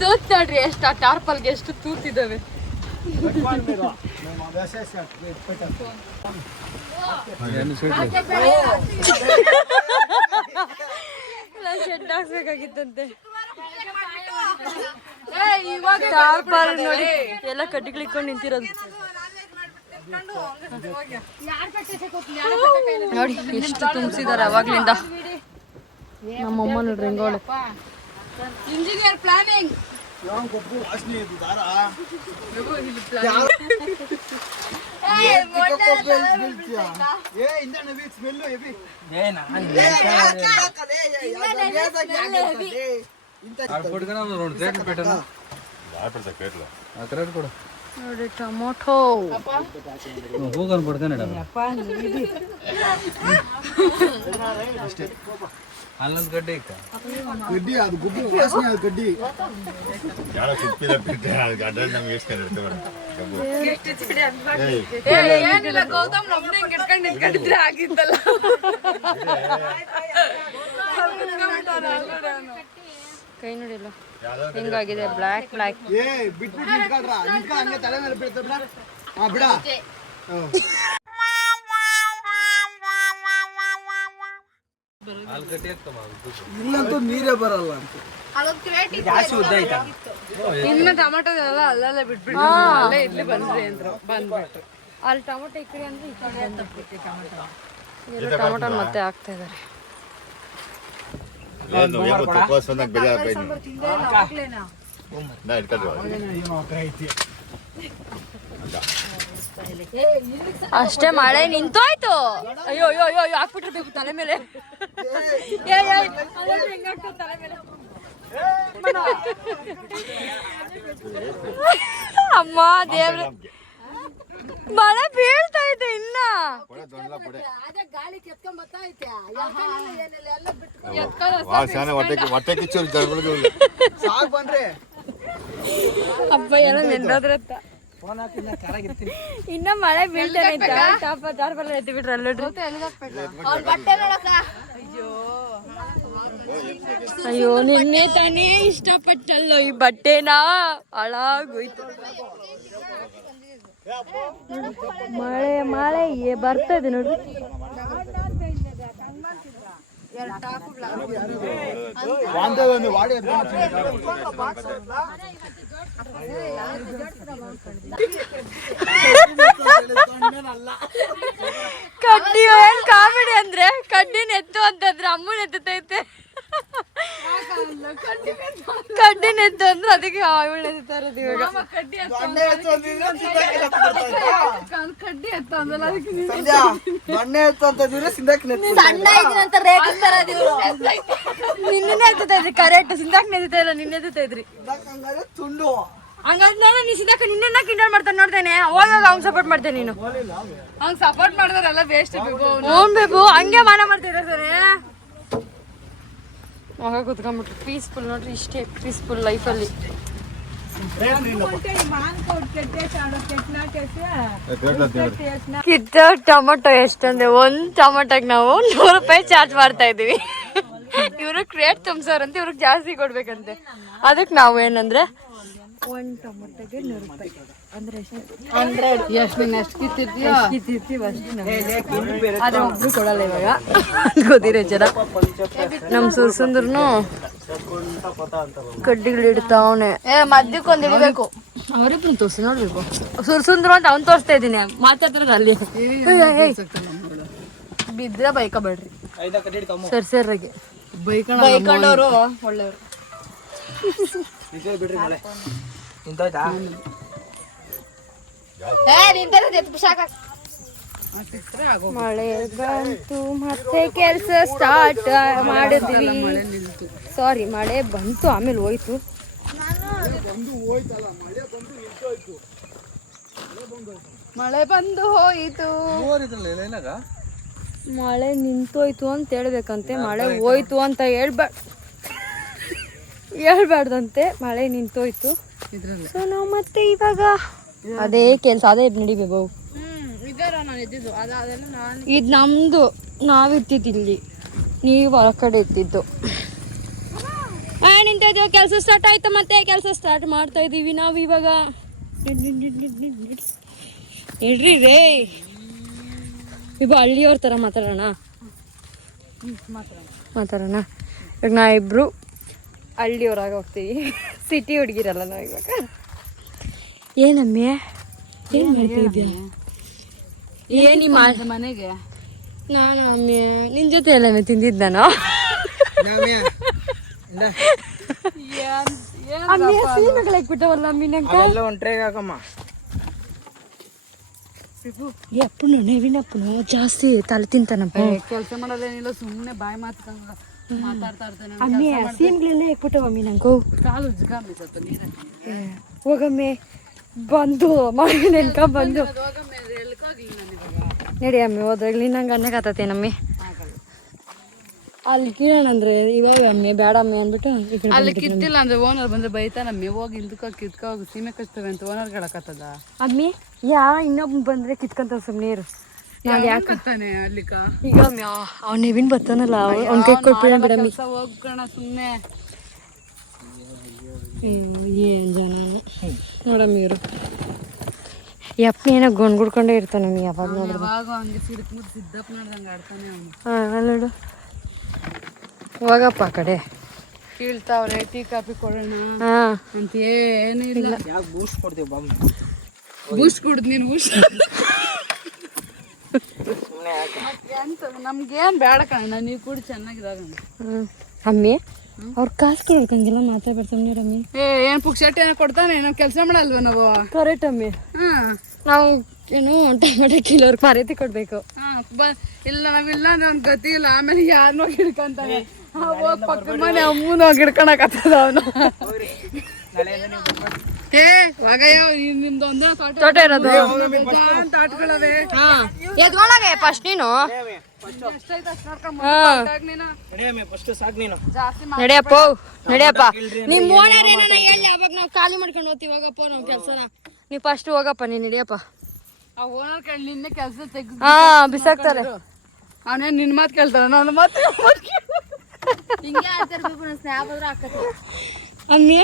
ತೂತ್ ನೋಡ್ರಿ ಎಷ್ಟು ಆ ಟಾರ್ಪಲ್ಗೆ ಎಷ್ಟು ತೂತಿದ್ದಾವೆ. ಶೆಡ್ ಹಾಕ್ಬೇಕಾಗಿತ್ತಂತೆ. ಟಾರ್ಪಲ್ ನೋಡಿ ಎಲ್ಲ ಕಟ್ಟಿಗಳಿಕೊಂಡು ನಿಂತಿರೋದು ನೋಡಿ ಎಷ್ಟು ತುಂಬಿಸಿದಾರೆ ಅವಾಗ್ಲಿಂದ. ನಮ್ಮಮ್ಮ ನೋಡ್ರಿ ಹೆಂಗೋಳೆ. ಇಂಜಿನಿಯರ್ ಪ್ಲಾನಿಂಗ್ ನೋಡಿ ಟೊಮೊಟೊ ಅಲ್ಲೊಂದು ಗಡ್ಡೆ ಇಕ್ಕ ಗಡ್ಡಿ ಅದು ಗುಬ್ಬಿ ವಾಸನೆ ಅದು ಗಡ್ಡಿ ಯಾರೋ ಸುಪ್ಪಿದ ಬಿಟ್ಟೆ ಗಡ್ಡೆ ನಮ್ಗೆ ಇಸ್ಕೊಂಡಿರ್ತೀವಿ. ಏನಿಲ್ಲ ಗೌತಮ್ ನಮ್ಮನ್ನ ಹಿಂಗ್ ಇಟ್ಕೊಂಡು ನಿಂತ್ಕೊಂಡಿದ್ರೆ ಆಗಿತ್ತಲ್ಲ. ಕೈ ನೋಡಿಲ್ಲ ಹಿಂಗಾಗಿದೆ ಬ್ಲ್ಯಾಕ್ ಬ್ಲ್ಯಾಕ್. ಏ ಬಿಟ್ಬಿಟ್ಟು ನಿಂತ್ಕೊಳ್ರ ಹಂಗೆ ತಲೆ ಮೇಲೆ ಬೀಳ್ತದೆ ಬಿಡ. ಹಾ ಬಿಡ. ಇಲ್ಲಂತೂ ನೀರೇ ಬರಲ್ಲ ಅಂತ. ಇನ್ನು ಟೊಮೆಟೊ ಎಲ್ಲ ಅಲ್ಲಲ್ಲೇ ಬಿಟ್ಬಿಟ್ಟು ಅಲ್ಲೇ ಇಡ್ಲಿ ಬಂದ್ರಿ ಅಂದ್ರು ಬಂದ್ಬಿಟ್ರು. ಅಲ್ಲಿ ಟೊಮೊಟೊ ಈ ಕಡೆ ಅಂದ್ರೆ ಈ ಕಡೆ ಅಂತ ಟೊಮೊಟೊ ಮತ್ತೆ ಹಾಕ್ತಾ ಇದಾರೆ. ಅಷ್ಟೇ ಮಳೆ ನಿಂತೋಯ್ತು. ಅಯ್ಯೋ ಅಯ್ಯೋ ಅಯ್ಯೋ ಅಯ್ಯೋ ಹಾಕ್ಬಿಟ್ಟಿರ್ಬೇಕು ತಲೆ ಮೇಲೆ. ತಲೆ ಮೇಲೆ ಅಮ್ಮ ದೇವ್ರ ಮಳೆ ಬೀಳ್ತಾ ಇದೆ ಇನ್ನ. ಹೊಟ್ಟೆ ಕಿಚ್ಚೋರು ಸಾಕ್ ಬಂದ್ರೆ ಹಬ್ಬ ಎಲ್ಲ ನೆಂದ್ರತ್ತ. ಇನ್ನ ಮಳೆ ಬೀಳ್ತಾನೆ ಇತ್ತ. ಟಾರ್ಪಲ್ ಎತ್ತಿ ಬಿಟ್ರೆ ಅಲ್ಲಿ ಅಯ್ಯೋ ನಿನ್ನೆ ತಾನೇ ಇಷ್ಟಪಟ್ಟಲ್ಲೋ ಈ ಬಟ್ಟೆನಾ ಹಾಳಾಗೋಯ್ತು. ಮಳೆ ಮಳೆ ಬರ್ತದೆ ನೋಡಿ. ಕಡ್ಡಿ ಏನ್ ಕಾಮಿಡಿ ಅಂದ್ರೆ ಕಡ್ಡಿನ ಎತ್ತು ಅಂತಂದ್ರೆ ಅಮ್ಮನ ಎತ್ತೈತೆ. ಕಡ್ಡಿನ ಎತ್ತು ಅಂದ್ರೆ ಅದಕ್ಕೆ ಅವಳು ಎತ್ತಾ ಇರೋದು ಇವಾಗ. ಕಡ್ಡಿ ಎತ್ತ ಅಂದಲ್ಲ ಅದಕ್ಕೆ ದೊಣ್ಣೆ ಎತ್ತು ಅಂತಂದ್ರೆ ಸಿಂಧಕ್ ನಿನ್ನೆ ಎತ್ತುತ್ತಾ ಇದ್ರಿ ಕರೆಕ್ಟ್. ಸಿಂಧಾಕ್ ನೆತ್ತಾ ಇಲ್ಲ ನಿನ್ನೆ ಎತ್ತುತ್ತಾ ಇದ್ರಿ. ತುಂಡು ಹಂಗಂದ್ರೆ ನೀ ಸಿಂಧಾಕ ನಿನ್ನೆ ಕಿಂಡಲ್ ಮಾಡ್ತಾನೆ ನೋಡ್ತೇನೆ. ಹೋಗಾಗ ಅವ್ನು ಸಪೋರ್ಟ್ ಮಾಡ್ತೇನೆ. ನೀನು ಅವ್ನ್ ಸಪೋರ್ಟ್ ಮಾಡಿದ್ರೆಲ್ಲ ವೇಸ್ಟ್ ಬೇಕು. ಓನ್ ಬೇಬು ಹಂಗೆ ಮಾನ ಮಾಡ್ತಿದ್ದಾರೆ ಸರಿ. ಮಗ ಕುತ್ಕೊಂಡ್ಬಿಟ್ರು ಪೀಸ್ಫುಲ್ ನೋಡ್ರಿ. ಇಷ್ಟೇ ಪೀಸ್ಫುಲ್ ಲೈಫಲ್ಲಿ. ಕಿತ್ತ ಟೊಮೊಟೊ ಎಷ್ಟಂದ್ರೆ ಒಂದ್ ಟೊಮೊಟೊಗೆ ನಾವು 100 ರೂಪಾಯಿ ಚಾರ್ಜ್ ಮಾಡ್ತಾ ಇದೀವಿ. ಇವ್ರು ಕ್ರೇಟ್ ತುಂಬ್ಸೋರಂತೆ, ಇವ್ರಿಗೆ ಜಾಸ್ತಿ ಕೊಡ್ಬೇಕಂತೆ. ಅದಕ್ಕೆ ನಾವು ಏನಂದ್ರೆ ಒಂದ್ ಟೊಮೊಟೊಗೆ 100 ರೂಪಾಯಿ ಅಂದ್ರೆ ಎಷ್ಟು ನೀನ್ ಎಷ್ಟು ಕಿತ್ತಿರ್ತೀಯ ಕಿತ್ತಿರ್ತೀವಿ ಅಷ್ಟು. ಆದ್ರೆ ಒಬ್ರು ಕೊಡಲ್ಲ ಇವಾಗ ಗೊತ್ತಿರೋ ಜನ. ನಮ್ ಸುರ್ಸುಂದ್ರನು ಕಡ್ಡಿಗಳು ಇಡ್ತಾವನೆ. ಮದ್ಯಕ್ಕೊಂದು ಇಡಬೇಕು. ಅವರಿಬ್ರು ತೋರಿಸಿ ನೋಡ್ಬೇಕು. ಸುರ್ಸುಂದ್ರು ಅಂತ ಅವ್ನು ತೋರಿಸ್ತಾ ಇದ್ದೀನಿ ಮಾತಾಡ್ತಿರೋದು ಅಲ್ಲಿ. ಬಿದ್ರೆ ಬೈಕಬೇಡ್ರಿ ಸರ್ಸರ್ಗೆ. ಬೈಕೊಂಡವರು ಒಳ್ಳೆಯವರು. ಮಳೆ ಬಂತು ಮತ್ತೆ ಕೆಲಸ ಸ್ಟಾರ್ಟ್ ಮಾಡಿದ್ವಿ. ಸಾರಿ ಮಳೆ ಬಂತು ಆಮೇಲೆ ಹೋಯ್ತು. ಮಳೆ ಬಂದು ಹೋಯಿತು. ಮಳೆ ನಿಂತೋಯ್ತು ಅಂತ ಹೇಳ್ಬೇಕಂತೆ. ಮಳೆ ಹೋಯ್ತು ಅಂತ ಹೇಳ್ಬಾರ್ದಂತೆ. ಮಳೆ ನಿಂತೋಯ್ತು. ಸೊ ನಾವು ಮತ್ತೆ ಇವಾಗ ಅದೇ ಕೆಲಸ ಅದೇ ನಡಿಬೇಕು. ಇದು ನಮ್ದು, ನಾವಿತ್ತಿದ್ದು ಇಲ್ಲಿ, ನೀವು ಆ ಕಡೆ ಎತ್ತಿದ್ದು. ತಿಂತಾ ಇದೀವಿ. ಕೆಲಸ ಸ್ಟಾರ್ಟ್ ಆಯ್ತು, ಮತ್ತೆ ಕೆಲಸ ಸ್ಟಾರ್ಟ್ ಮಾಡ್ತಾ ಇದೀವಿ ನಾವು ಇವಾಗ. ಹೇಳ್ರಿ ರೇ, ಇವಾಗ ಹಳ್ಳಿಯವ್ರ ಥರ ಮಾತಾಡೋಣ. ಇವಾಗ ನಾ ಇಬ್ರು ಹಳ್ಳಿಯವ್ರಾಗ ಹೋಗ್ತೀವಿ, ಸಿಟಿ ಹುಡುಗಿರಲ್ಲ ನಾವು ಇವಾಗ. ಏನಮ್ಮೆ ಏನು ಮಾಡ್ತಾ ಇದೆಯಾ? ಏನು ಮನೆಗೆ ನಾನು ಅಮ್ಮೆ ನಿನ್ನ ಜೊತೆ ಎಲ್ಲಮ್ಮೆ ತಿಂದಿದ್ದು ನಾನು. ಅಮ್ಮೆ ಸೀಮೆಗಳು ಹಾಕ್ಬಿಟ್ಟವಲ್ಲ ಅಮ್ಮಿ ನಂಗೆ. ಒಂಟ್ರೆಗೆ ಹಾಕಮ್ಮ. ಅಪ್ಪನು ನವೀನಪ್ಪನು ಜಾಸ್ತಿ ತಲೆ ತಿಂತಾನಪ್ಪ. ಕೆಲಸ ಮಾಡೋದೇನಿಲ್ಲ, ಸುಮ್ಮನೆ ಬಾಯಿ ಮಾತಾಡ್ತಾ ಇರ್ತಾನೆ. ಅಮ್ಮಿ ಸೀಮೆಗಳೆಲ್ಲ ಹಾಕ್ಬಿಟ್ಟವ ಅಮ್ಮಿ ನಂಗೂ. ಕಾಲು ಉಜ್ಜಿ ಸ್ವಲ್ಪ ನೀರು ಹೋಗಮ್ಮೆ ಬಂದು ಮಗ ನೆನ್ಕ ಬಂದು ನಡಿ ಅಮ್ಮಿ ಹೋದ್ರಾಗ್ಲಿ ನಂಗೆ ಅನ್ನಕತ್ತೇನಮ್ಮಿ. ಅಲ್ಲಿ ಕಿರಣಂದ್ರೆ ಇವಾಗ ಅಮ್ಮಿ ಬೇಡ ಅಮ್ಮಿ ಅಂದ್ಬಿಟ್ಟು ಅಲ್ಲಿ ಕಿತ್ತಿಲ್ಲ ಅಂದ್ರೆ ಓನರ್ ಬಂದ್ರೆ ಬೈತಾನಮ್ಮಿ. ಹೋಗಿ ಹಿಂದಕ್ಕೆ ಹೋಗಿ ಸೀಮೆ ಕಚ್ತವೆ ಅಂತ ಓನರ್ ಹೇಳಕತ್ತದ. ಅಮ್ಮಿ ಇನ್ನೊಬ್ಬ ಬಂದ್ರೆ ಕಿತ್ಕೊಂತ ಸುಮ್ಮನೆ ಇರು. ನಾನು ಯಾಕೆ ತಾನೆ ಅಲ್ಲಿಕ ಈಗ ಅಮ್ಮಿ ಅವ್ನು ನೆವಿನ್ ಬರ್ತಾನಲ್ಲ ಅವ್ನ ಕೈ ಕೊಟ್ಬಿಡ ಬಿಡಮ್ಮಿ. ಹೋಗ್ಕೋಣ ಸುಮ್ಮನೆ. ಏನು ಜನ ನೋಡಮ್ಮಿ ಇವರು ಯಪ್ಪನಿ ಏನೋ ಗುಂಡ್ಗುಡ್ಕೊಂಡೇ ಇರ್ತಾನಮ್ಮಿ ಯಾವಾಗ ನೋಡ. ಯಾವಾಗ ಹಂಗೆ ಸಿಡಕ್ ಮುದ್ದು ಸಿದ್ದಪ್ಪ ನೋಡ್ದಂಗೆ ಆಡ್ತಾನೆ ಅವನು. ಹಾಂ ನೋಡು ಹೋಗಪ್ಪ ಆ ಕಡೆ. ಕೀಳ್ತಾವ್ರೆ, ಟೀ ಕಾಫಿ ಕೊಡೋಣ ಹಾಂ ಅಂತ ಏನು ಇಲ್ಲ. ಯಾಕೆ ಬೂಸ್ಟ್ ಕೊಡ್ತೀವಿ ಬಾಬು? ಬೂಸ್ಟ್ ಕುಡ್ದು ನೀನು ಬೂಸ್ಟ್ ಸುಮ್ಮನೆ ಯಾಕೆ? ಎಂತ ನಮ್ಗೇನು ಬೇಡ ಕಣ, ನೀವು ಕೂಡ ಚೆನ್ನಾಗಿದಾಗ. ಅಮ್ಮಿ ಅವ್ರ ಕಾಸು ಕೊಡ್ಕಂಗಿಲ್ಲ ಮಾತಾಡ್ಬಾರ್ದು ರಮ್ಮಿ. ಏನು ಪುಕ್ಷಟ್ ಏನೋ ಕೊಡ್ತಾನೆ, ನಾವು ಕೆಲಸ ಮಾಡಲ್ವ ನಾವು? ಕರೆಕ್ಟ್ ಅಮ್ಮಿ. ನಾವು ಏನು ಟೊಮೆಟೊ ಕಿಲೋರ್ಗೆ ಮಾರೈತಿ ಕೊಡ್ಬೇಕು. ಇಲ್ಲ ನಾವಿಲ್ಲ ಅಂದ್ರೆ ಅವ್ನ ಗತಿ ಇಲ್ಲ. ಆಮೇಲೆ ಯಾರನ್ನೋ ಹಿಡ್ಕೊಂತಾನೆ, ಹೋಗಿ ಪಕ್ಕದ ಮನೆ ಅಮ್ಮನ ಹೋಗಿ ಹಿಡ್ಕೊಳಕತ್ತದ ಅವನು. ನಿಮ್ದು ಒಂದೇ ತೋಟ ಇರೋದು ತಾಟ್ಗಳವೆ. ಎದ್ಕೊಳಗೆ ಫಸ್ಟ್ ನೀನು ಫಸ್ಟ್ ಸಾಕು ನೀನು. ನಡಿಯಪ್ಪ ನಡಿಯಪ್ಪ. ನಿಮ್ಮ ಓನರ್ ಏನಾರ ಹೇಳಿ ಅವಾಗ ನಾವು ಖಾಲಿ ಮಾಡ್ಕೊಂಡು ಹೋಗ್ತೀವಿ. ಹೋಗಪ್ಪ ನಾವು ಕೆಲಸನ ನೀವು ಫಸ್ಟ್ ಹೋಗಪ್ಪ. ನೀನು ನಡಿಯಪ್ಪ. ಆ ಓನರ್ ಕೈ ನಿನ್ನೆ ಕೆಲಸ ತೆಗ್ದು ಬಿಸಾಕ್ತಾರೆ. ಅವನೇ ನಿನ್ನ ಮಾತು ಕೇಳ್ತಾರ, ನನ್ನ ಮಾತು ಅಮ್ಮಿ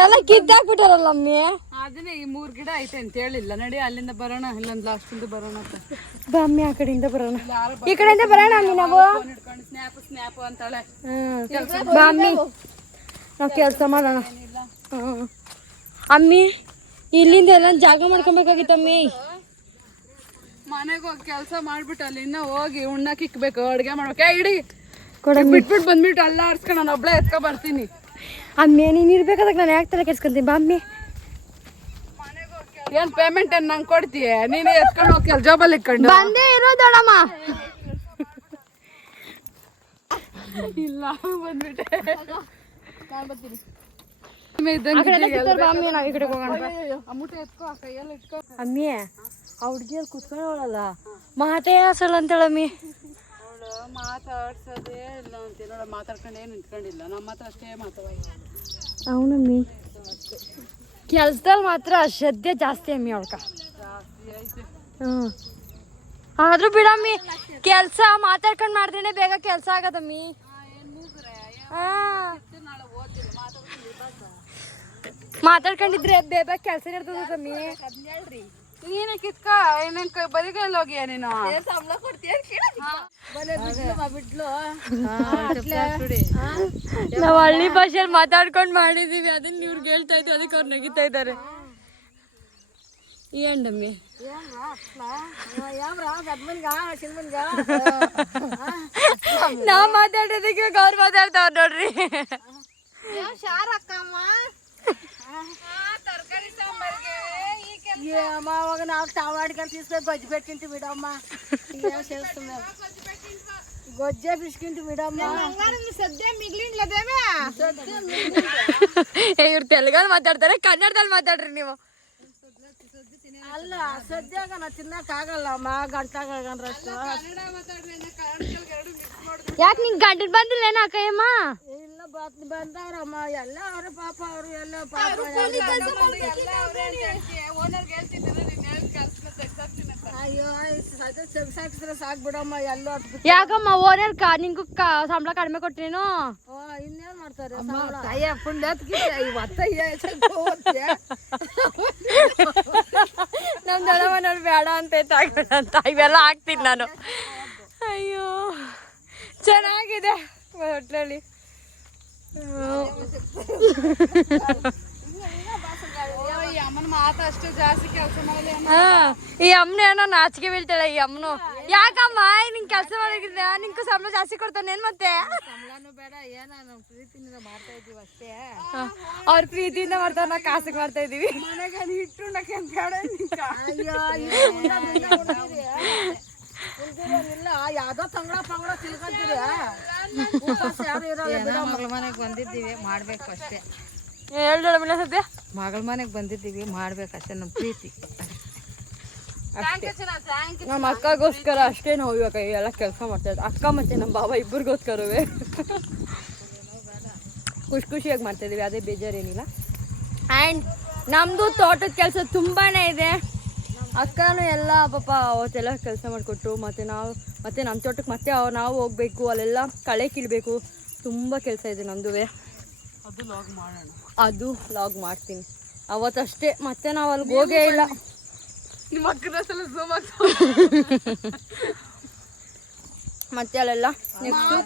ಎಲ್ಲ ಕಿತ್ತಾಕ್ಬಿಟ್ಟಾರಲ್ಲ ಅಮ್ಮಿ. ಅದನ್ನೇ ಈ 3 ಗಿಡ ಐತೆ ಅಂತ ಹೇಳಿಲ್ಲ. ನಡಿ ಅಲ್ಲಿಂದ ಬರೋಣ, ಇಲ್ಲೊಂದು ಲಾಸ್ಟಿಂದ ಬರೋಣ ಅಂತ. ಬಾ ಅಮ್ಮಿ ಆ ಕಡೆಯಿಂದ ಬರೋಣ, ಈ ಕಡೆಯಿಂದ ಬರೋಣ ಅಮ್ಮಿ ನಾವು. ಸ್ನ್ಯಾಪ್ ಅಂತಾಳೆ. ಬಾ ಅಮ್ಮಿ ನಾವು ಕೆಲಸ ಮಾಡೋಣ. ಅಮ್ಮಿ ಇಲ್ಲಿಂದ ಎಲ್ಲ ಜಾಗ ಮಾಡ್ಕೊಬೇಕಾಗಿತ್ತಮ್ಮಿ. ಮನೆಗೆ ಹೋಗಿ ಕೆಲಸ ಮಾಡ್ಬಿಟ್ಟು ಅಲ್ಲಿಂದ ಹೋಗಿ ಉಣ್ಣಕ್ಕೆ ಇಕ್ಬೇಕು, ಅಡುಗೆ ಮಾಡ್ಬೇಕು. ಇಡಿ ಕೊಡಮ್ಮಿ. ಬಿಟ್ಬಿಟ್ಟು ಬಂದ್ಬಿಟ್ಟು ಅಲ್ಲ ಆಡ್ಸ್ಕೊಂಡು ನಾನು ಒಬ್ಳೆ ಎತ್ಕೊ ಬರ್ತೀನಿ. ಅಮ್ಮಿ ನೀನು ಇರ್ಬೇಕಾದಾಗ ನಾನು ಯಾಕೆ ತಲೆ ಕೆಡ್ಸ್ಕೊಂತೀನಿ. ಬಾ ಅಮ್ಮಿ. ಏನು ಪೇಮೆಂಟ್ ಏನು ನಂಗೆ ಕೊಡ್ತೀಯ? ನೀನು ಎತ್ಕೊಂಡು ಹೋಗಿ ಜಾಬಲ್ಲಿ ಇಟ್ಕೊಂಡು ಬಂದೇ ಇರೋದಮ್ಮ. ಇಲ್ಲ ಬಂದ್ಬಿಟ್ಟೆ. ಅಮ್ಮಿ ನಾವು ಈ ಕಡೆ ಹೋಗೋಣ. ಅಮ್ಮೂಟ ಎತ್ಕೋ, ಆ ಕೈಯಲ್ಲಿ ಇಟ್ಕೋ. ಅಮ್ಮಿ ಆ ಹುಡುಗಿಯಲ್ಲಿ ಕುತ್ಕೊಳ್ಳೋಳಲ್ಲ ಮಾತೇ ಆಸಲ್ಲ ಅಂತೇಳಮ್ಮಿ. ಅವಳು ಮಾತಾಡ್ಸೋದೇ ಇಲ್ಲ ಅಂತ ನೋಡ, ಮಾತಾಡ್ಕೊಂಡು ಏನು ನಿಂತ್ಕೊಂಡಿಲ್ಲ. ನಮ್ಮ ಮಾತ್ರ ಅಷ್ಟೇ ಮಾತಾಡ. ಅವನಮ್ಮಿ ಕೆಲ್ಸದಲ್ಲಿ ಮಾತ್ರ ಶ್ರದ್ಧೆ ಜಾಸ್ತಿ ಅಮ್ಮಿ ಅವಳ್ಕ. ಆದ್ರೂ ಬಿಡಮ್ಮಿ, ಕೆಲ್ಸ ಮಾತಾಡ್ಕೊಂಡು ಮಾಡಿದ್ರೇನೆ ಬೇಗ ಕೆಲ್ಸ ಆಗದಮ್ಮಿ. ಮಾತಾಡ್ಕೊಂಡಿದ್ರೆ ಬೇಗ ಕೆಲಸ ಇರ್ತದಮ್ಮಿ. ನೀನೇ ಕಿತ್ಕ, ಏನಕ್ಕೆ ಬರಿಗೈಲಿ ಹೋಗಿಯ ನೀನು? ನಾವು ಹಳ್ಳಿ ಭಾಷೆಯಲ್ಲಿ ಮಾತಾಡ್ಕೊಂಡು ಮಾಡಿದೀವಿ, ಅದನ್ನ ಇವ್ರಿಗೆ ಹೇಳ್ತಾ ಇದ್ವಿ, ಅದಕ್ಕೆ ಅವ್ರು ನಗಿತಾ ಇದ್ದಾರೆ. ఏంటమ్మి ನಾ ಮಾತಾಡೋದಕ್ಕೆ ಅವ್ರು ಮಾತಾಡ್ತಾವ್ರ ನೋಡ್ರಿ. అವಾಗ నాకు టమాటికాయలు తీసుకొని గొజ్జు పెట్టింటి విడమ్మ చేస్తున్నావు గొజ్జే పిసుకుంటూ విడమ్మ సద్య మిగిలిండ్లేదేమే ಇವ್ರು ತೆಲುಗಲ್ಲಿ ಮಾತಾಡ್ತಾರೆ, ಕನ್ನಡದಲ್ಲಿ ಮಾತಾಡ್ರಿ ನೀವು. ಅಲ್ಲ ಸದ್ಯಾಗ ನಾ ತಿನ್ನಕ್ಕಾಗಲ್ಲಮ್ಮ ಗಂಟಾಗಂದ್ರಷ್ಟು. ಯಾಕೆ ನಿಂಗೆ ಗಂಟಲು ಬಂದಿಲ್ಲ ಏನ ಅಕ್ಕಯ್ಯಮ್ಮ? ಇಲ್ಲ ಬಂದವ್ರಮ್ಮ ಎಲ್ಲ ಅವ್ರ ಪಾಪ ಅವರು ಎಲ್ಲ ಪಾಪ. ಅಯ್ಯೋ ತೆಗ್ಸಾಕ್ಸಿದ್ರೆ ಸಾಕು ಬಿಡಮ್ಮ. ಎಲ್ಲೋ ಯಾಕಮ್ಮ ಓನರ್ ನಿಂಗೂ ಸಂಬಳ ಕಡಿಮೆ ಕೊಟ್ಟಿನೇನು? ಇನ್ನೇನ್ ಮಾಡ್ತಾರೆ ಕೊಡ್ತಾರೆ ತಾಯಿ ಪುಣ್ಯತ್ಗೆ ಇವತ್ತಯ್ಯ ನಮ್ಮ ದೊಡ್ಡಮ್ಮ ನೋಡಿ ಬೇಡ ಅಂತ ಅಂತ ಇವೆಲ್ಲ ಹಾಕ್ತೀನಿ ನಾನು. ಅಯ್ಯೋ ಚೆನ್ನಾಗಿದೆ ಹೋಟ್ಲಲ್ಲಿ. ಈ ಅಮ್ಮನ ಮಾತು ಅಷ್ಟು ಜಾಸ್ತಿ ಕೆಲಸ ಮಾಡಲಿ ಹಾ ಈ ಅಮ್ಮನ ಏನೋ ನಾಚಿಕೆ ಬೀಳ್ತಾಳೆ ಈ ಅಮ್ಮನು. ಯಾಕಮ್ಮ ನಿಂಗೆ ಕೆಲಸ ಮಾಡಿದ್ರೆ ನಿಂಗೆ ಸಂಬಳ ಜಾಸ್ತಿ ಕೊಡ್ತಾನೆ ಏನ್ ಮತ್ತೆ? ಸಂಬಳನೂ ಬೇಡ ಏನ ನಾವು ಪ್ರೀತಿನಿಂದ ಮಾಡ್ತಾ ಇದೀವಿ ಅಷ್ಟೇ. ಅವ್ರ ಪ್ರೀತಿಯಿಂದ ಮಾಡ್ತಾರ ನಾ ಕಾಸಿಗೆ ಮಾಡ್ತಾ ಇದೀವಿ. ಮನೆಗೆ ಹಿಟ್ಟು ಬೇಡ ಇಲ್ಲ ಯಾವ್ದೋ ತಂಗಳ ಪಂಗಳ ತಿಳ್ಕೊಂತೀರಿ ಯಾರು ಇರಲ್ಲ. ಮಗಳ ಮನೆಗೆ ಬಂದಿದ್ದೀವಿ ಮಾಡ್ಬೇಕು ಅಷ್ಟೇ. ಹೇಳ್ದಳ ಬಿಡ ಸದ್ಯ ಮಗಳ ಮನೆಗೆ ಬಂದಿದ್ದೀವಿ ಮಾಡ್ಬೇಕಷ್ಟೇ ನಮ್ಮ ಪ್ರೀತಿ. ನಮ್ಮ ಅಕ್ಕಗೋಸ್ಕರ ಅಷ್ಟೇ ನಾವು ಇವಾಗ ಎಲ್ಲ ಕೆಲಸ ಮಾಡ್ತಾ ಇದ್ವಿ. ಅಕ್ಕ ಮತ್ತೆ ನಮ್ಮ ಬಾಬಾ ಇಬ್ಬರಿಗೋಸ್ಕರವೇ ಖುಷಿಯಾಗಿ ಮಾಡ್ತಾ ಇದೀವಿ. ಅದೇ ಬೇಜಾರೇನಿಲ್ಲ. ಆ್ಯಂಡ್ ನಮ್ಮದು ತೋಟದ ಕೆಲಸ ತುಂಬಾ ಇದೆ. ಅಕ್ಕನೂ ಎಲ್ಲ ಪಾಪ ಅವತ್ತೆಲ್ಲ ಕೆಲಸ ಮಾಡಿಕೊಟ್ಟು ಮತ್ತು ನಮ್ಮ ತೋಟಕ್ಕೆ ಮತ್ತೆ ನಾವು ಹೋಗ್ಬೇಕು, ಅಲ್ಲೆಲ್ಲ ಕಳೆ ಕೀಳಬೇಕು. ತುಂಬ ಕೆಲಸ ಇದೆ ನಮ್ಮದುವೆ. ಅದು ಲಾಗ್ ಮಾಡ್ತೀನಿ ಅವತ್ತಷ್ಟೇ. ಮತ್ತೆ ನಾವು ಅಲ್ಲಿಗೆ ಹೋಗೇ ಇಲ್ಲ. ನಿಮ್ಮ ಅಕ್ಕನ ಸಲ ಝೂಮ್ ಮತ್ತೆ ಅಲ್ಲೆಲ್ಲ ನೆಕ್ಸ್ಟು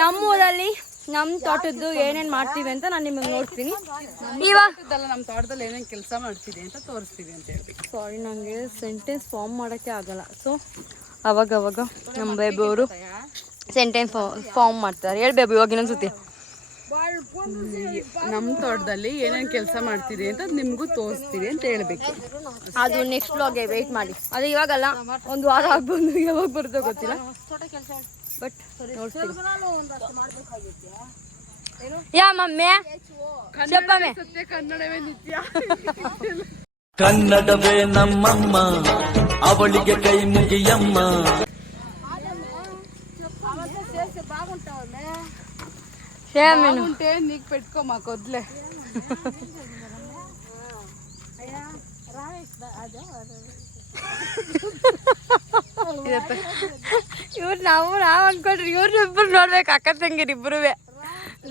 ನಮ್ಮೂರಲ್ಲಿ ನಮ್ಮ ತೋಟದ್ದು ಏನೇನು ಮಾಡ್ತೀವಿ ಅಂತ ನಾನು ನಿಮಗೆ ನೋಡ್ತೀನಿ. ಇವಾಗ ನಮ್ಮ ತೋಟದಲ್ಲಿ ಏನೇನು ಕೆಲಸ ಮಾಡ್ತೀವಿ ಅಂತ ತೋರಿಸ್ತೀವಿ ಅಂತ ಹೇಳ್ಬೇಕು. ಸಾರಿ ನನಗೆ ಸೆಂಟೆನ್ಸ್ ಫಾರ್ಮ್ ಮಾಡೋಕ್ಕೆ ಆಗಲ್ಲ. ಸೊ ಅವಾಗವಾಗ ನಮ್ಮ ಬೇಬಿ ಅವರು ಸೆಂಟೆನ್ಸ್ ಫಾರ್ಮ್ ಮಾಡ್ತಾರೆ. ಹೇಳಿ ಬೇಬಿ ಇವಾಗ ಇನ್ನೊಂದ್ಸತಿ. ನಮ್ಮ ತೋಟದಲ್ಲಿ ಏನೇನು ಕೆಲಸ ಮಾಡ್ತೀರಿ ಅಂತ ನಿಮಗೂ ತೋರಿಸ್ತೀವಿ ಅಂತ ಹೇಳ್ಬೇಕು. ಅದು ನೆಕ್ಸ್ಟ್ ವ್ಲಾಗ್ಗೆ ವೆಯ್ಟ್ ಮಾಡಿ. ಅದು ಇವಾಗಲ್ಲ, ಒಂದು ವಾರ ಆಗ್ಬೋದು. ಯಾವಾಗ ಬರುತ್ತೋ ಗೊತ್ತಿಲ್ಲ, ಬಟ್ ನೋಡ್ತೀವಿ. ಯಾ ಮಮ್ಮಿ చెప్పమే ಸತ್ಯ ಕನ್ನಡವೇ ನಿತ್ಯ. ಕನ್ನಡವೇ ನಮ್ಮಮ್ಮ, ಅವಳಿಗೆ ಕೈ ಮುಗಿಯಮ್ಮ. ఉంటే నీకు పెట్టుకో మాకు వద్దులే. ಇವ್ರು ನಾವು ಅನ್ಕೊಂಡ್ರಿ ಇವ್ರನ್ನಿಬ್ಬರು ನೋಡ್ಬೇಕು. ಅಕ್ಕ ತಂಗಿರಿ ಇಬ್ಬರು,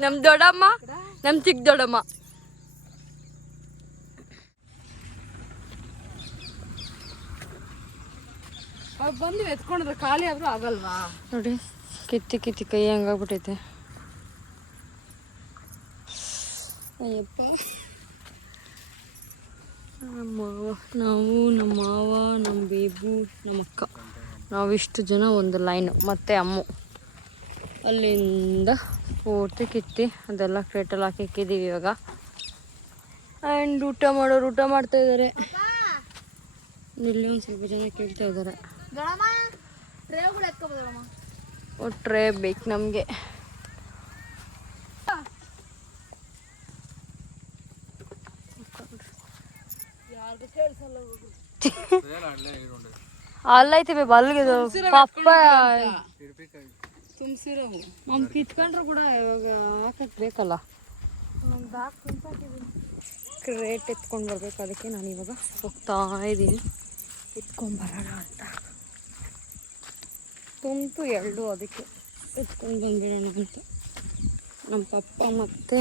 ನಮ್ಮ ದೊಡ್ಡಮ್ಮ ನಮ್ಮ ಚಿಕ್ಕ ದೊಡ್ಡಮ್ಮ. ಬಂದು ಎತ್ಕೊಂಡ್ರೆ ಖಾಲಿ ಆದ್ರೂ ಆಗಲ್ವಾ ನೋಡಿ. ಕಿತ್ತಿ ಕಿತ್ತಿ ಕೈ ಹಂಗಾಗ್ಬಿಟ್ಟೈತೆ. ಅಯ್ಯಪ್ಪ. ನಾವು ನಮ್ಮ ಮಾವ, ನಮ್ಮ ಬೇಬು, ನಮ್ಮ ಅಕ್ಕ, ನಾವಿಷ್ಟು ಜನ ಒಂದು ಲೈನು. ಮತ್ತು ಅಮ್ಮು ಅಲ್ಲಿಂದ ಪೂರ್ತಿ ಕಿತ್ತಿ ಅದೆಲ್ಲ ಕ್ರೇಟಲ್ಲಿ ಹಾಕಿ ಇಕ್ಕಿದ್ದೀವಿ ಇವಾಗ. ಆ್ಯಂಡ್ ಊಟ ಮಾಡೋರು ಊಟ ಮಾಡ್ತಾ ಇದ್ದಾರೆ. ಇಲ್ಲಿ ಒಂದು ಸ್ವಲ್ಪ ಜನ ಕೇಳ್ತಾ ಇದ್ದಾರೆ. ಟ್ರೇ ಬೇಕು ನಮಗೆ. ಅಲ್ಲೈತೆ ಬೇ ಬಲ್ಗೆ ಪಪ್ಪ ತುಂಬಿಸಿರೋ ನಮ್ ಕಿತ್ಕೊಂಡ್ರು ಕೂಡ ಇವಾಗ ಹಾಕಕ್ ಬೇಕಲ್ಲ. ಕ್ರೇಟ್ ಎತ್ಕೊಂಡು ಬರ್ಬೇಕು. ಅದಕ್ಕೆ ನಾನು ಇವಾಗ ಹೋಗ್ತಾ ಇದ್ದೀನಿ ಎತ್ಕೊಂಡ್ಬರೋಣ ಅಂತ. ತುಂಬಿತು ಎರಡು, ಅದಕ್ಕೆ ಎತ್ಕೊಂಡು ಬಂದ್ಬಿಡೋಣ ಅಂತ. ನಮ್ಮ ಪಪ್ಪ ಮತ್ತು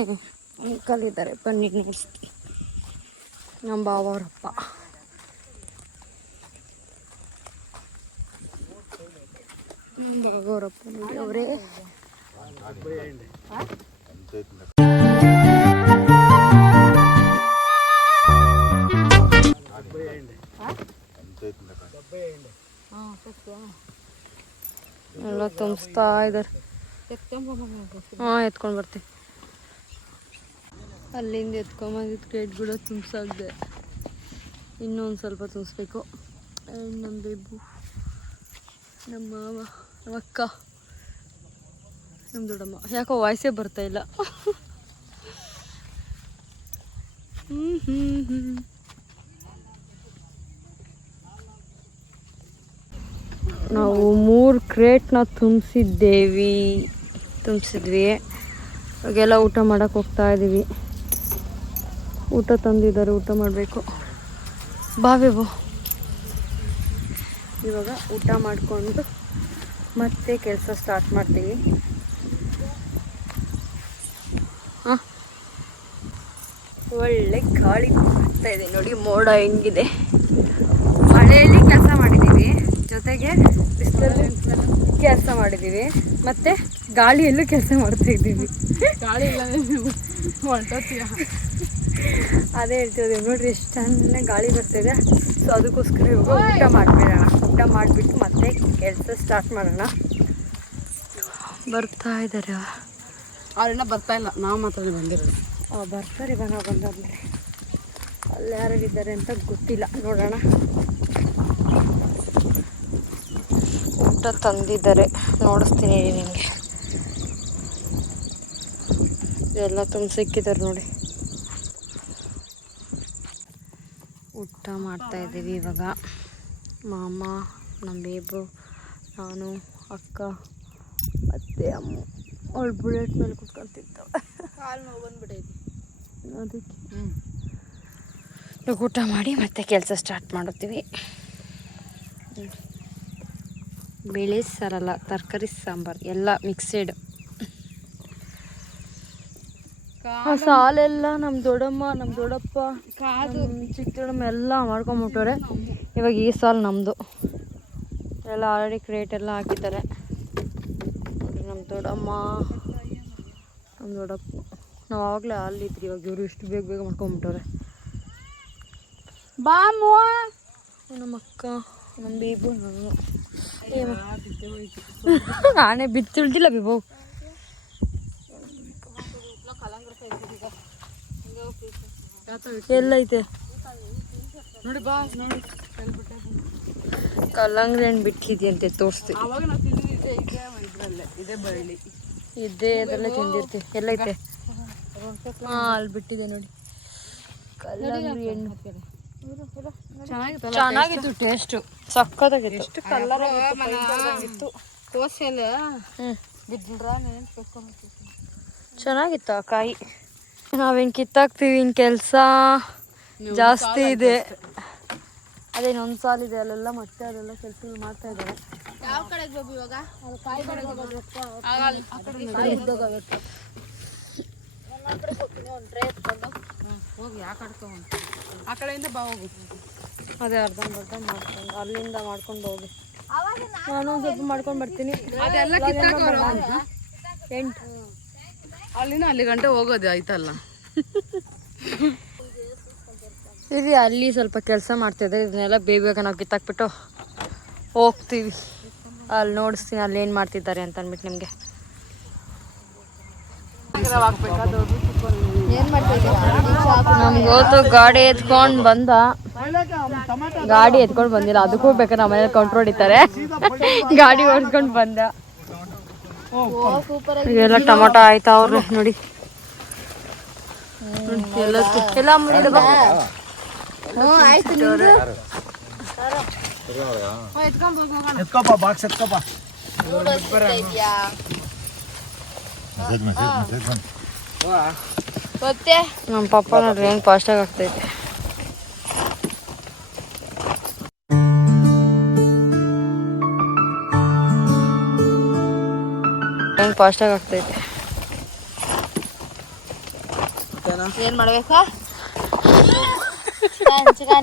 ಅಂಕಲ್ ಇದ್ದಾರೆ, ಬನ್ನಿ ನೋಡಿಸ್ತೀನಿ. ನಮ್ಮ ಬಾವ ಅವರಪ್ಪ. ನಮ್ಮ ಬಾವ ಅವರಪ್ಪ ನೋಡಿ ಅವರೇ. ಎಲ್ಲ ತುಂಬಿಸ್ತಾ ಇದ್ದಾರೆ. ಹಾಂ ಎತ್ಕೊಂಡು ಬರ್ತೀವಿ. ಅಲ್ಲಿಂದ ಎತ್ಕೊಂಬಂದಿದ್ದು ಕ್ರೇಟ್ಗಳು ತುಂಬಿಸಾಗಿದೆ. ಇನ್ನೊಂದು ಸ್ವಲ್ಪ ತುಂಬಿಸ್ಬೇಕು. ನಮ್ಮ ಬೇಬು, ನಮ್ಮ ಮಾವ, ನಮ್ಮ ಅಕ್ಕ, ನಮ್ಮ ದೊಡ್ಡಮ್ಮ. ಯಾಕೋ ವಾಯ್ಸೇ ಬರ್ತಾಯಿಲ್ಲ. ನಾವು 3 ಕ್ರೇಟ್ನ ತುಂಬಿಸಿದ್ವಿ. ಇವಾಗೆಲ್ಲ ಊಟ ಮಾಡೋಕ್ಕೆ ಹೋಗ್ತಾ ಇದ್ದೀವಿ. ಊಟ ತಂದಿದ್ದಾರೆ, ಊಟ ಮಾಡಬೇಕು. ಬಾಬೇಬು ಇವಾಗ ಊಟ ಮಾಡಿಕೊಂಡು ಮತ್ತೆ ಕೆಲಸ ಸ್ಟಾರ್ಟ್ ಮಾಡ್ತೀವಿ. ಒಳ್ಳೆ ಗಾಳಿ ಬರ್ತಾ ಇದೆ ನೋಡಿ, ಮೋಡ ಹೆಂಗಿದೆ. ಮಳೆಯಲ್ಲಿ ಕೆಲಸ ಮಾಡಿದ್ದೀವಿ, ಜೊತೆಗೆ ಬಿಸಿಲಲ್ಲಿ ಕೆಲಸ ಮಾಡಿದ್ದೀವಿ, ಮತ್ತು ಗಾಳಿಯಲ್ಲೂ ಕೆಲಸ ಮಾಡ್ತಾ ಇದ್ದೀವಿ. ಗಾಳಿ ಇಲ್ಲ ಹೊಂಟೋತೀಯ. ಅದೇ ಹೇಳ್ತಿದ್ದೀವಿ ನೋಡ್ರಿ, ಎಷ್ಟು ಚೆನ್ನಾಗಿ ಗಾಳಿ ಬರ್ತಿದೆ. ಸೊ ಅದಕ್ಕೋಸ್ಕರ ಇವಾಗ ಊಟ ಮಾಡಿಬಿಡೋಣ. ಊಟ ಮಾಡಿಬಿಟ್ಟು ಮತ್ತೆ ಕೆಲಸ ಸ್ಟಾರ್ಟ್ ಮಾಡೋಣ. ಬರ್ತಾ ಇದ್ದಾರೆ ಅವ್ರೆಲ್ಲ ಬರ್ತಾ ಇಲ್ಲ, ನಾವು ಮಾತ್ರ ಬಂದಿರೋದು. ಬರ್ತಾರೆ ಇವಾಗ ನಾವು ಬಂದಾದ್ಮೇಲೆ. ಅಲ್ಲಿ ಯಾರಿದ್ದಾರೆ ಅಂತ ಗೊತ್ತಿಲ್ಲ, ನೋಡೋಣ. ಊಟ ತಂದಿದ್ದಾರೆ, ನೋಡಿಸ್ತೀನಿ ನಿಮಗೆ. ಎಲ್ಲ ತುಂಬ ಸಿಕ್ಕಿದ್ದಾರೆ ನೋಡಿ. ಊಟ ಮಾಡ್ತಾ ಇದ್ದೀವಿ ಇವಾಗ. ಮಾಮ, ನಮ್ಮ ಬೇಬು, ನಾನು, ಅಕ್ಕ, ಅತ್ತೆ, ಅಮ್ಮ. ಅವಳು ಬುಲೆಟ್ ಮೇಲೆ ಕುತ್ಕೊಂತಿದ್ದಾವೆ. ಕಾಲು ನೋವು ಬಂದ್ಬಿಟ್ಟೈತಿ ಅದಕ್ಕೆ ಇವಾಗ ಊಟ ಮಾಡಿ ಮತ್ತೆ ಕೆಲಸ ಸ್ಟಾರ್ಟ್ ಮಾಡುತ್ತೀವಿ. ಬೇಳೆ ಸಾರಲ್ಲ, ತರಕಾರಿ ಸಾಂಬಾರು ಎಲ್ಲ ಮಿಕ್ಸೆಡ್. ಸಾಲೆಲ್ಲ ನಮ್ಮ ದೊಡ್ಡಮ್ಮ, ನಮ್ಮ ದೊಡ್ಡಪ್ಪ, ಚಿಕ್ಕ ದೊಡ್ಡಮ್ಮ ಎಲ್ಲ ಮಾಡ್ಕೊಂಬಿಟ್ಟವ್ರೆ. ಇವಾಗ ಈ ಸಾಲು ನಮ್ಮದು. ಎಲ್ಲ ಆಲ್ರೆಡಿ ಕ್ರೇಟ್ ಎಲ್ಲ ಹಾಕಿದ್ದಾರೆ. ನಮ್ಮ ದೊಡ್ಡಮ್ಮ, ನಮ್ಮ ದೊಡ್ಡಪ್ಪ. ನಾವು ಆವಾಗಲೇ ಅಲ್ಲಿದ್ರಿ, ಇವಾಗ ಇವರು ಇಷ್ಟು ಬೇಗ ಬೇಗ ಮಾಡ್ಕೊಂಬಿಟ್ಟವ್ರೆ. ಬಾ ಮೂವ. ನಮ್ಮ ಅಕ್ಕ, ನಮ್ಮ ಬೇಬು, ನಾನು. ನಾನೇ ಬಿತ್ತಿಳ್ದಿಲ್ಲ ಬೇಬು. ಎಲ್ಲೈತೆ ನೋಡಿ, ಬಾ ನೋಡಿ. ಕಲ್ಲಂಗಡಿ ಹಣ್ಣು ಬಿಟ್ಟಿದ್ಯಂತೆ, ತೋರಿಸ್ತೀವಿ. ಅವಾಗ ನಾವು ತಿಂದಿದ್ದೆ ಇದ್ರಲ್ಲೇ, ಇದೇ ಬಳ್ಳಿ ಇದ್ದೇ ಅದರಲ್ಲೇ ತಿಂದಿರ್ತೀವಿ. ಎಲ್ಲೈತೆ? ಹಾಂ, ಅಲ್ಲಿ ಬಿಟ್ಟಿದೆ ನೋಡಿ ಕಲ್ಲಂಗಡಿ ಹಣ್ಣು. ಚೆನ್ನಾಗಿತ್ತು, ಟೇಸ್ಟು ಸಕ್ಕತ್ತಾಗಿತ್ತು. ಎಷ್ಟು ಕಲರ್ ಆಗಿತ್ತು. ಕೋಸೆಲ್ಲ ಚೆನ್ನಾಗಿತ್ತು ಆ ಕಾಯಿ. ನಾವೇನು ಕಿತ್ತಾಕ್ತೀವಿ, ಇನ್ನು ಕೆಲಸ ಜಾಸ್ತಿ ಇದೆ. ಅದೇನೊಂದು ಸಾಲಿದೆ, ಅಲ್ಲೆಲ್ಲ ಮತ್ತೆ ಅದೆಲ್ಲ ಕೆಲಸಗಳು ಮಾಡ್ತಾ ಇದ್ದಾರೆ. ಯಾವ ಕಡೆಗೆ ಹೋಗಿ ಇವಾಗ? ಹೋಗಿ ಆ ಕಡೆಯಿಂದ ಬಾ, ಹೋಗು. ಅದೇ ಅರ್ಧ ಮಾಡ್ಕೊಂಡು ಅಲ್ಲಿಂದ ಮಾಡ್ಕೊಂಡು ಹೋಗಿ. ನಾನು ಒಂದು ಸ್ವಲ್ಪ ಮಾಡ್ಕೊಂಡು ಬರ್ತೀನಿ. ಅದೆಲ್ಲ ಕಿತ್ತಾಕೋರು 8 ಅಲ್ಲಿನ ಅಲ್ಲಿ ಗಂಟೆ ಹೋಗೋದು ಆಯ್ತಲ್ಲ. ಇರಿ, ಅಲ್ಲಿ ಸ್ವಲ್ಪ ಕೆಲಸ ಮಾಡ್ತಿದ್ದಾರೆ. ಇದನ್ನೆಲ್ಲ ಬೇಗ ನಾವು ಕಿತ್ತಾಕ್ಬಿಟ್ಟು ಹೋಗ್ತೀವಿ. ಅಲ್ಲಿ ನೋಡಿಸ್ತೀನಿ ಅಲ್ಲಿ ಏನು ಮಾಡ್ತಿದ್ದಾರೆ ಅಂತ ಅಂದ್ಬಿಟ್ಟು ನಿಮಗೆ. ನಮ್ಗೋತು ಗಾಡಿ ಎತ್ಕೊಂಡು ಬಂದ. ಗಾಡಿ ಎತ್ಕೊಂಡು ಬಂದಿಲ್ಲ, ಅದಕ್ಕೂ ಬೇಕಾದ್ರೆ ನಮ್ಮ ಮನೇಲಿ ಕೌಂಟ್ರ್ ಹೊಡಿತಾರೆ. ಗಾಡಿ ಓಡಿಸ್ಕೊಂಡು ಬಂದ. ಎಲ್ಲ ಟೊಮೊಟೊ ಆಯ್ತಾ ಅವ್ರು ನೋಡಿ. ಎಲ್ಲ ಎತ್ಕೋಪ, ಬಾಕ್ಸ್ ಎತ್ಕೋಪ. ನಮ್ಮ ಪಪ್ಪ ನೋಡ್ರಿ ಹೆಂಗ್ ಫಾಸ್ಟಾಗಿ ಆಗ್ತೈತೆ. ಹೆಂಗ್ ಫಾಸ್ಟಾಗಿ ಆಗ್ತೈತೆ. ಏನ್ ಮಾಡ್ಬೇಕಾ?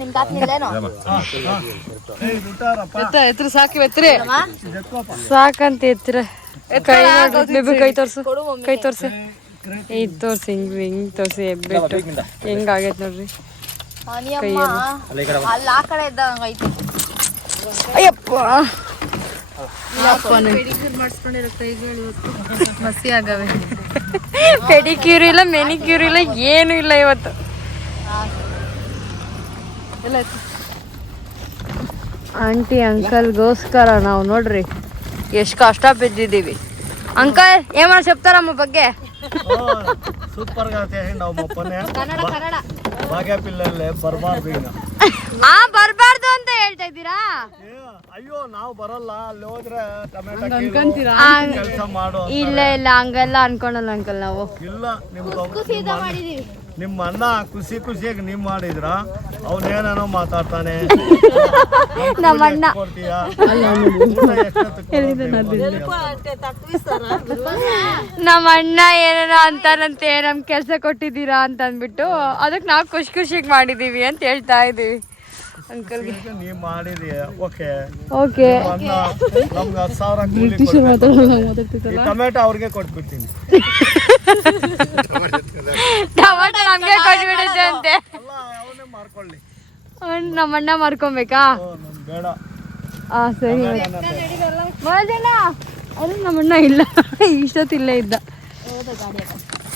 ನಿಮ್ ತಾತನಿಲ್ಲೇನೋ? ಎತ್ರ ಸಾಕಿ ಎತ್ರಿ, ಸಾಕಂತ ಎತ್ತರ. ಕೈ ಬೇಬಿ ಕೈ ತೋರ್ಸು, ಕೈ ತೋರ್ಸಿ. ಇದು ತೋರ್ಸಿ, ಹಿಂಗ್ ತೋರ್ಸಿ. ಹೆಬ್ಬೆಟ್ಟು ಹೆಂಗಾಗೈತೆ ನೋಡ್ರಿ. ಅಲ್ಲಿ ಆ ಕಡೆ ಇದ್ದಂಗ ಐತಿ. ಅಯ್ಯಪ್ಪ, ಮಸಿ ಆಗವೆ. ಪೆಡಿಕ್ಯೂರ್ ಇಲ್ಲ, ಮೆನಿಕ್ಯೂರ್ ಇಲ್ಲ, ಏನೂ ಇಲ್ಲ ಇವತ್ತು. ಆಂಟಿ ಅಂಕಲ್ಗೋಸ್ಕರ ನಾವು ನೋಡ್ರಿ ಎಷ್ಟು ಕಷ್ಟ ಬಿದ್ದಿದ್ದೀವಿ. ಅಂಕಲ್ ఏమన్నా చెప్తారా మా ಬಗ್ಗೆ? ಸೂಪರ್ గా ನಾವು ಮಪ್ಪನೆ ಭಾಗ್ಯ ಪಿಲ್ಲಲ್ಲೇ ಬರಬಾರ್ದು. ಈಗ ಬರಬಾರ್ದು ಅಂತ ಹೇಳ್ತಾ ಇದ್ದೀರಾ? ಅಯ್ಯೋ, ನಾವು ಬರಲ್ಲ. ಅಲ್ಲಿ ಹೋದ್ರೆ ಟೊಮೆಟೊ ಕೆಲಸ ಮಾಡು. ಇಲ್ಲ ಇಲ್ಲ, ಹಂಗೆಲ್ಲ ಅನ್ಕೊಳಲ್ಲ ಅಂಕಲ್ ನಾವು. ಇಲ್ಲ, ನಿಮ್ಗೆ ನಿಮ್ಮ ಅಣ್ಣ ಖುಷಿ ಖುಷಿಯಾಗಿ ನೀವು ಮಾಡಿದ್ರ ಅವನೇನೇನೋ ಮಾತಾಡ್ತಾನೆ. ನಮ್ಮ ಅಣ್ಣ ಕೊಡ್ತೀಯಾ ನಮ್ಮ ಅಣ್ಣ ಏನೇನೋ ಅಂತಾನಂತೆ ನಮ್ ಕೆಲ್ಸ ಕೊಟ್ಟಿದ್ದೀರಾ ಅಂತ ಅಂದ್ಬಿಟ್ಟು ಅದಕ್ಕೆ ನಾವು ಖುಷಿ ಖುಷಿಗೆ ಮಾಡಿದೀವಿ ಅಂತ ಹೇಳ್ತಾ ಇದೀವಿ ಅಂಕಲ್ಗೆ. ನೀವು ಮಾಡಿದೀಯ ಓಕೆ. ಓಕೆ ಅಣ್ಣ ನಮ್ಗೆ 10,000 ಕೂಲಿ ಕೊಡ್ಬೇಕು. ಈ ಟೊಮೆಟೊ ಅವ್ರಿಗೆ ಕೊಟ್ಬಿಡ್ತೀನಿ. ಟೊಮೆಟೊ ನಮ್ಗೆ ಕೊಟ್ಬಿಡುತ್ತೆ ಅಂತೆ. ಅಲ್ಲ ಅವನೇ ಮಾರ್ಕೊಳ್ಳಿ. ನಮ್ಮ ಅಣ್ಣ ಮಾರ್ಕೊಬೇಕಾ? ನಮ್ಗೆ ಬೇಡ. ಸರಿ ಮೋಜಣ್ಣ ಅದು ನಮ್ಮಣ್ಣ ಇಲ್ಲ ಇಷ್ಟೊತ್ತಿಲ್ಲೇ ಇದ್ದ.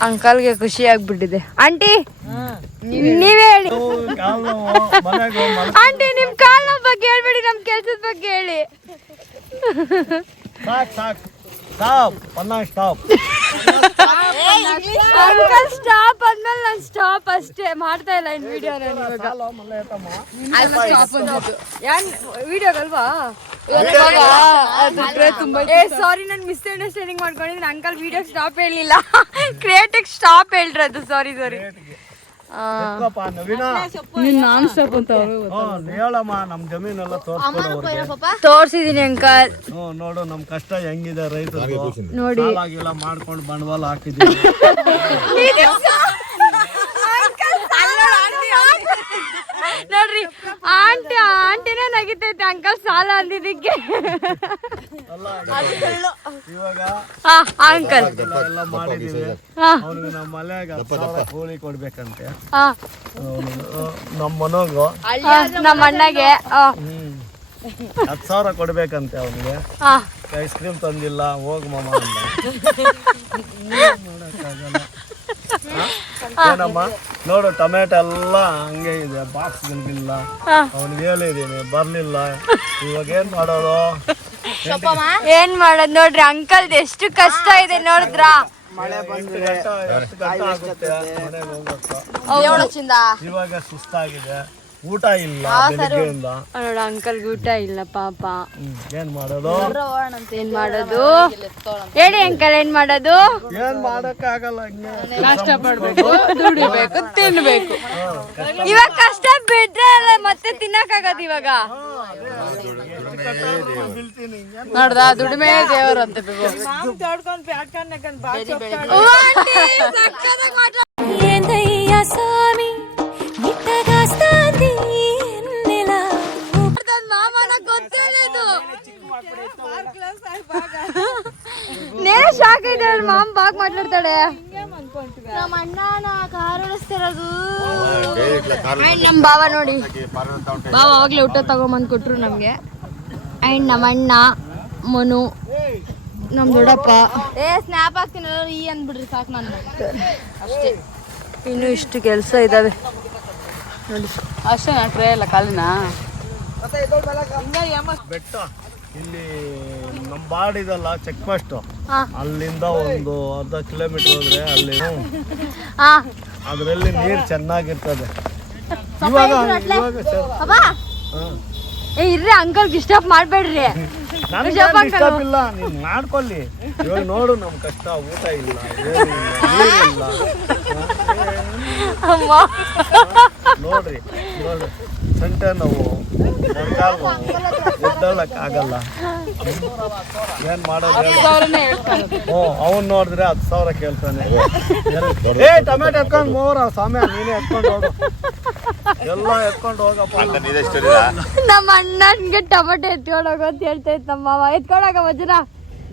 ಅಂಕಲ್ಗೆ ಖುಷಿ ಆಗ್ಬಿಟ್ಟಿದೆ. ಆಂಟಿ ನೀವೇ ಹೇಳಿ. ಆಂಟಿ ನಿಮ್ ಕಾಲ್ ಬಗ್ಗೆ ಹೇಳ್ಬೇಡಿ, ನಮ್ ಕೆಲ್ಸದ ಬಗ್ಗೆ ಹೇಳಿ. ಸ್ಟಾಪ್ ಅಂಕಲ್ ಸ್ಟಾಪ್ ಅಂದ್ಮೇಲೆ ನಾನು ಸ್ಟಾಪ್ ಅಷ್ಟೇ ಮಾಡ್ತಾ ಇಲ್ಲ ಇನ್ ವಿಡಿಯೋ. ವಿಡಿಯೋಗಲ್ವಾ? ಸಾರಿ ನಾನು ಮಿಸ್ ಅಂಡರ್ಸ್ಟ್ಯಾಂಡಿಂಗ್ ಮಾಡ್ಕೊಂಡಿದ್ದೀನಿ. ಅಂಕಲ್ ವಿಡಿಯೋ ಸ್ಟಾಪ್ ಹೇಳಿಲ್ಲ, ಕ್ರಿಯೇಟಿವ್ ಸ್ಟಾಪ್ ಹೇಳ್ರದು. ಸಾರಿ ನಾನ್ ಸ್ಟಾಪ್ ಅಂತ ಹೇಳಮ್ಮ. ನಮ್ ಜಮೀನೆಲ್ಲ ತೋರ್ಸಿದೀನಿ ಅಂಕಲ್. ನೋಡು ನಮ್ ಕಷ್ಟ ಹೆಂಗಿದೆ ರೈತರು. ನೋಡಿ ಸಾಲಾಗಿಲ್ಲ ಮಾಡ್ಕೊಂಡು ಬಂಡವಾಳ ಹಾಕಿದ್ದೀವಿ. ನೋಡ್ರಿ ಆಂಟಿನೇ ನಗಿತೈತೆ ಅಂಕಲ್ ಸಾಲ ಅಂದಿದ್ದಕ್ಕೆ. ಇವಾಗ ಅಂಕಲ್ ಎಲ್ಲ ಮಾಡಿದೀವಿ. ಅವ್ನಿಗೆ ನಮ್ಮ ಮಲ್ಯಾಗ ಕೂಲಿ ಕೊಡ್ಬೇಕಂತೆ. ನಮ್ಮ ಮನೋಗು ನಮ್ಮ ಅಣ್ಣಗೆ 10,000 ಕೊಡ್ಬೇಕಂತೆ ಅವನಿಗೆ. ಐಸ್ ಕ್ರೀಮ್ ತಂದಿಲ್ಲ ಹೋಗ್ ಮಾಮ ಅಂದ. ಏನಮ್ಮ ನೋಡು ಟೊಮೆಟೊ ಎಲ್ಲ ಹಂಗೆ ಇದೆ, ಬಾಕ್ಸ್ಗಳಿಲ್ಲ. ಅವ್ನಿಗೆ ಹೇಳಿದೀನಿ ಬರ್ಲಿಲ್ಲ. ಇವಾಗ ಏನ್ ಮಾಡೋದು? ಏನ್ ಮಾಡೋದು ನೋಡ್ರಿ ಅಂಕಲ್ ಎಷ್ಟು ಕಷ್ಟ ಇದೆ ನೋಡಿದ್ರಾ? ಮಳೆ ಬಂದ್ರೆ 10 ಗಂಟೆ ಆಗುತ್ತೆ ಮನೆಗೆ ಹೋಗಕ್ಕೆ. ಇವಾಗ ಸುಸ್ತಾಗಿದೆ, ಊಟ ಇಲ್ಲ ಬೆಳಿಗ್ಗೆಯಿಂದ. ನೋಡ ಅಂಕಲ್ಗೆ ಊಟ ಇಲ್ಲ ಪಾಪ. ಏನ್ ಮಾಡೋದು? ಏನ್ ಮಾಡೋದು ಹೇಳಿ ಅಂಕಲ್, ಏನ್ ಮಾಡೋದು? ಏನ್ ಮಾಡಕ್ಕಾಗಲ್ಲ. ಕಷ್ಟ ಪಡ್ಬೇಕು, ದುಡಿಬೇಕು, ತಿನ್ಬೇಕು. ಇವಾಗ ಕಷ್ಟ ಬಿಟ್ರೆ ಅಲ್ಲ ಮತ್ತೆ ತಿನ್ನಕ್ಕಾಗದು ಇವಾಗ. ನೋಡ್ದ ದುಡಿಮೆ ದೇವರು ಅಂತ. ನೇರ ಶಾಕ್ ಐತೆ ಮಾಮ್ ಬಾಗ್ ಮಾತಾಡ್ತಾಳೆ. ನಮ್ಮ ಅಣ್ಣ ಕಾರ್ ಓಡಿಸ್ತಿರೋದು. ನಮ್ ಬಾವ ನೋಡಿ, ಬಾವ ಅವಾಗ್ಲೇ ಊಟ ತಗೊಂಬಂದ್ ಕೊಟ್ರು ನಮ್ಗೆ. ಅಂಡ್ ನಮ್ಮ ಅಣ್ಣ ಮನು, ನಮ್ ದೊಡ್ಡಪ್ಪ. ಸ್ನ್ಯಾಪ್ ಹಾಕ್ತೀನಿ ಈ ಅಂದ್ಬಿಡ್ರಿ ಸಾಕು. ನಾನು ಅಷ್ಟೇ, ಇನ್ನು ಇಷ್ಟು ಕೆಲಸ ಇದಾವೆ ನೋಡಿ. ಅಷ್ಟೇ ಟ್ರೇ ಎಲ್ಲ ಕಾಲಿನ ಬೆಟ್ಟ ಇಲ್ಲಿ ನಮ್ಮ ಬಾಡಿದಲ್ಲ ಚೆಕ್ ಪೋಸ್ಟ್. ಅಲ್ಲಿಂದ ಒಂದು ಅರ್ಧ ಕಿಲೋಮೀಟರ್ ಹೋದ್ರೆ ಅಲ್ಲಿ ಅದ್ರಲ್ಲಿ ನೀರ್ ಚೆನ್ನಾಗಿರ್ತದೆ. ಇವಾಗ ಇರ್ರಿ ಅಂಕಲ್ ಡಿಸ್ಟರ್ಬ್ ಮಾಡ್ಬೇಡ್ರಿ. ಡಿಸ್ಟರ್ಬ್ ಇಲ್ಲ, ನೀನ್ ಮಾಡ್ಕೊಳ್ಳಿ. ಇವಾಗ ನೋಡು ನಮ್ ಕಷ್ಟ, ಊಟ ಇಲ್ಲ, ಏನಿಲ್ಲ, ನೋಡ್ರಿ ನೋಡ್ರಿ ಸಂಟೆ ನೋವು, ಎದ್ದಳಕ್ ಆಗಲ್ಲ. ಏನ್ ಮಾಡೋದು? ಅವನ್ ನೋಡಿದ್ರೆ 10,000 ಕೇಳ್ತಾನೆ. ಟೊಮೆಟೊ ಎತ್ಕೊಂಡ್ ಮೋರ ಸ್ವಾಮಿ, ನೀನೇ ಎತ್ಕೊಂಡು ಹೋಗು, ಎಲ್ಲ ಎತ್ಕೊಂಡು ಹೋಗಪ್ಪ. ನಮ್ಮ ಅಣ್ಣನ್ಗೆ ಟೊಮೆಟೊ ಎತ್ಕೊಂಡು ಹೋಗೋ ಅಂತ ಹೇಳ್ತಾ ಇತ್ತು ನಮ್ಮ ಮಾವ. ಎತ್ಕೊಂಡೋಗ ವಜ್ರ,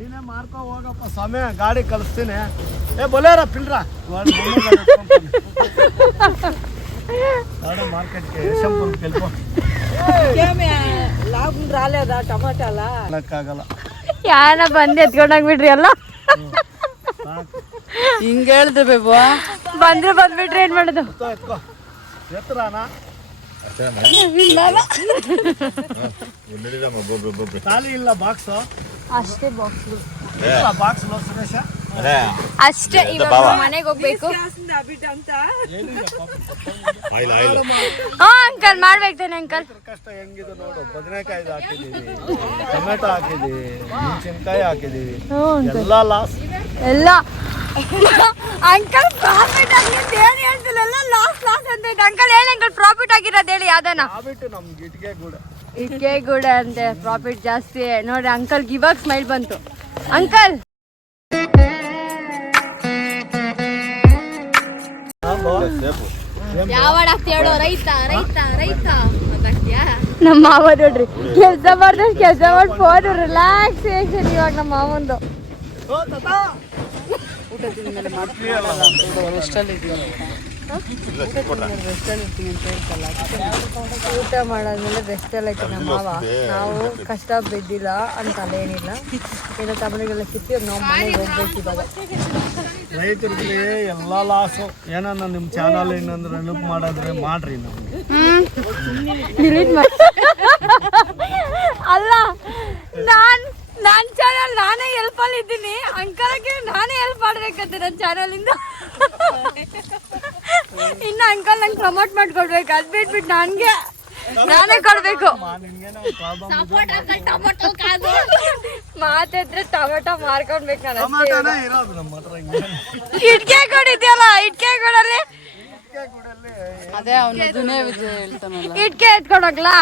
ನೀನೇ ಮಾರ್ಕೊ ಹೋಗಪ್ಪ ಸ್ವಾಮಿ, ಗಾಡಿ ಕಳಿಸ್ತೀನಿ. ಬೊಲೇರ ಪಿಲ್ರ మార్కెట్కి యశంపూర్కి వెళ్ళిపో. లాభం రాలేదా టమాటాలా? ಆಗಲ್ಲ. ಯಾರ ಬಂದು ಎತ್ಕೊಂಡೋಗ್ಬಿಡ್ರಿ ಎಲ್ಲ. ಹಿಂಗ ಹೇಳ್ದೆ ಬೇಬು. ಬಂದ್ರೆ ಬಂದ್ಬಿಟ್ರಿ ಏನ್ ಮಾಡೋದು? ಎತ್ಕೋ ಎತ್ತರಾನ ಖಾಲಿ ಇಲ್ಲ ಬಾಕ್ಸ್ ಅಷ್ಟೇ. ಬಾಕ್ಸ್ ಬಾಕ್ಸ್ ಸುರೇಶ ಅಷ್ಟೇ. ಇವಾಗ ಮನೆಗೆ ಹೋಗ್ಬೇಕು. ಅಂಕಲ್ ಮಾಡ್ಬೇಕು ತಾನೆ ಅಂಕಲ್. ಕಷ್ಟ ಹೆಂಗಿದೆ ನೋಡು. ಬದನೆಕಾಯಿ ಹಾಕಿದೀವಿ, ಟೊಮೆಟೊ ಹಾಕಿದೀವಿ, ಮೆಣಸಿನ್ಕಾಯಿ ಹಾಕಿದೀವಿ, ಎಲ್ಲ ಲಾಸ್. ಎಲ್ಲ ಅಂಕಲ್ ಪ್ರಾಫಿಟ್ ಆಗಿರೋದು ಏನು ಹೇಳ್ತಿಲ್ಲ ಲಾಸ್ ಅಂತ ಅಂಕಲ್ ಹೇಳಿ ಅಂಕಲ್ ಪ್ರಾಫಿಟ್ ಆಗಿರೋದು ಹೇಳಿ ಯಾವ್ದನ ಬಿಟ್ಟು ನಮ್ಗೆ ಇಟ್ಕೆ ಗೂಡ ಅಂತೆ ಪ್ರಾಫಿಟ್ ಜಾಸ್ತಿ ನೋಡಿ ಅಂಕಲ್ ಇವಾಗ ಸ್ಮೈಲ್ ಬಂತು ಅಂಕಲ್ ಯಾವಾಡ ಹೇಳು ರೈತ ರೈತ ರೈತ ಮಾತಾಡ್ತೀಯಾ ನಮ್ಮ ಮಾವ ನೋಡ್ರಿ ಕೆಲಸ ಮಾಡ್ದಷ್ಟು ಕೆಲಸ ಮಾಡಿ ಫೋನ್ ರಿಲ್ಯಾಕ್ಸೇಷನ್ ಇವಾಗ ನಮ್ಮ ಮಾವಂದು ಊಟ ಮಾಡಾದ್ಮೇಲೆ ರೆಸ್ಟ್ ಎಲ್ಲ ಐತೆ ನಮ್ಮ ಮಾವ ನಾವು ಕಷ್ಟ ಬಿದ್ದಿಲ್ಲ ಅಂತ ಏನಿಲ್ಲ ಏನೋ ತಮ್ಮನಿಗೆಲ್ಲ ಕಿತ್ತಿ ನಾವು ಮನೆಗೆ ಹೋಗ್ಬೇಕು ಇವಾಗ ರೈತರಿಗೆ ಎಲ್ಲ ಲಾಸು ಏನನ್ನ ನಿಮ್ಮ ಚಾನಲ್ ಏನಂದ್ರೆ ನೆನಪು ಮಾಡಿದ್ರೆ ಮಾಡ್ರಿ ನಮ್ಗೆ ಅಲ್ಲ ನನ್ನ ಚಾನಲ್ ನಾನೇ ಹೆಲ್ಪಲ್ಲಿ ಇದ್ದೀನಿ ಅಂಕಲ್ಗೆ ನಾನೇ ಹೆಲ್ಪ್ ಮಾಡ್ಬೇಕಂತೆ ನನ್ನ ಚಾನಲಿಂದ ಇನ್ನು ಅಂಕಲ್ ನಂಗೆ ಪ್ರಮೋಟ್ ಮಾಡ್ಕೊಡ್ಬೇಕು ಅದು ಬಿಟ್ಬಿಟ್ಟು ನಾನೇ ಕೊಡ್ಬೇಕು ಮಾತಿದ್ರೆ ಟೊಮೆಟೊ ಮಾರ್ಕೊಂಡ್ಬೇಕು ನಾನು ಇರೋದು ನಮ್ಮ ಹತ್ರ ಇಟ್ಕೆ ಕೊಡಿದ್ಯಲ್ಲ ಇಟ್ಕೆ ಕೊಡಲ್ಲಿ ಅದೇ ಅವನು ದುನೇ ವಿಜಯ ಹೇಳ್ತಾನಲ್ಲ ಇಟ್ಕೆ ಎತ್ಕೊಂಡೋಗ್ಲಾ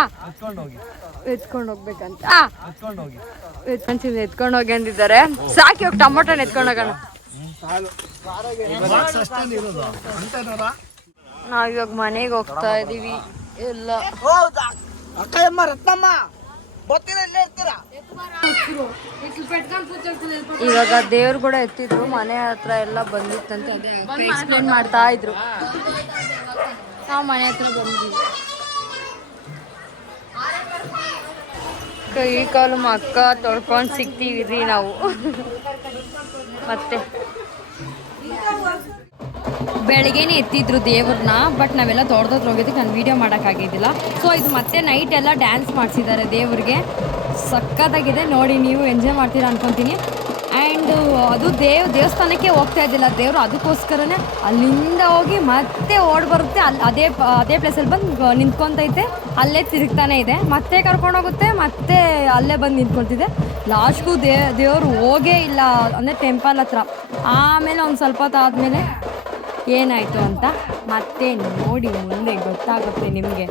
ಎತ್ಕೊಂಡು ಹೋಗ್ಬೇಕಂತ ಹೋಗಿ ಎತ್ಕೊಂಡು ಹೋಗಿ ಅಂದಿದ್ದಾರೆ ಸಾಕಿ ಹೋಗಿ ಟೊಮೊಟೊನ ಎತ್ಕೊಂಡು ಹೋಗೋಣ ಅಷ್ಟೇನು ಇರೋದು ಅಂತೇನಾರ ನಾವ್ ಇವಾಗ ಮನೆಗೆ ಹೋಗ್ತಾ ಇದೀವಿ ಎಲ್ಲ ಅಕ್ಕಯ್ಯಮ್ಮ ರತ್ನಮ್ಮ ಇವಾಗ ದೇವ್ರು ಕೂಡ ಎತ್ತಿದ್ರು ಮನೆ ಹತ್ರ ಎಲ್ಲ ಬಂದಿತ್ತಂತ ಅದೇ ಎಕ್ಸ್ಪ್ಲೇನ್ ಮಾಡ್ತಾ ಇದ್ರು ನಾವು ಮನೆ ಹತ್ರ ಬಂದ್ವಿ ಕೈ ಕಾಲು ಅಕ್ಕ ತೊಳ್ಕೊಂಡು ಸಿಗ್ತೀವಿ ರೀ ನಾವು ಮತ್ತೆ ಬೆಳಗ್ಗೆನೇ ಎತ್ತಿದ್ರು ದೇವ್ರನ್ನ ಬಟ್ ನಾವೆಲ್ಲ ದೊಡ್ಡದೊಡ್ಡ ಹೋಗಿದ್ದಕ್ಕೆ ನಾನು ವೀಡಿಯೋ ಮಾಡೋಕ್ಕಾಗಿದ್ದಿಲ್ಲ ಸೊ ಇದು ಮತ್ತೆ ನೈಟ್ ಎಲ್ಲ ಡ್ಯಾನ್ಸ್ ಮಾಡಿಸಿದ್ದಾರೆ ದೇವ್ರಿಗೆ ಸಕ್ಕತ್ತಾಗಿದೆ ನೋಡಿ ನೀವು ಎಂಜಾಯ್ ಮಾಡ್ತೀರಾ ಅನ್ಕೊತೀನಿ ಆ್ಯಂಡ್ ಅದು ದೇವಸ್ಥಾನಕ್ಕೆ ಹೋಗ್ತಾ ಇದ್ದಿಲ್ಲ ದೇವರು ಅದಕ್ಕೋಸ್ಕರನೇ ಅಲ್ಲಿಂದ ಹೋಗಿ ಮತ್ತೆ ಓಡಿ ಬರುತ್ತೆ ಅಲ್ಲಿ ಅದೇ ಪ್ಲೇಸಲ್ಲಿ ಬಂದು ನಿಂತ್ಕೊತೈತೆ ಅಲ್ಲೇ ತಿರುಗ್ತಾನೆ ಇದೆ ಮತ್ತೆ ಕರ್ಕೊಂಡೋಗುತ್ತೆ ಮತ್ತೆ ಅಲ್ಲೇ ಬಂದು ನಿಂತ್ಕೊಳ್ತಿದೆ ಲಾಸ್ಟ್ಗೂ ದೇವರು ಹೋಗೇ ಇಲ್ಲ ಅಂದರೆ ಟೆಂಪಲ್ ಹತ್ರ ಆಮೇಲೆ ಒಂದು ಸ್ವಲ್ಪ ಹೊತ್ತು ಆದಮೇಲೆ ಏನಾಯಿತು ಅಂತ ಮತ್ತೆ ನೋಡಿ ಮುಂದೆ ಗೊತ್ತಾಗುತ್ತೆ ನಿಮಗೆ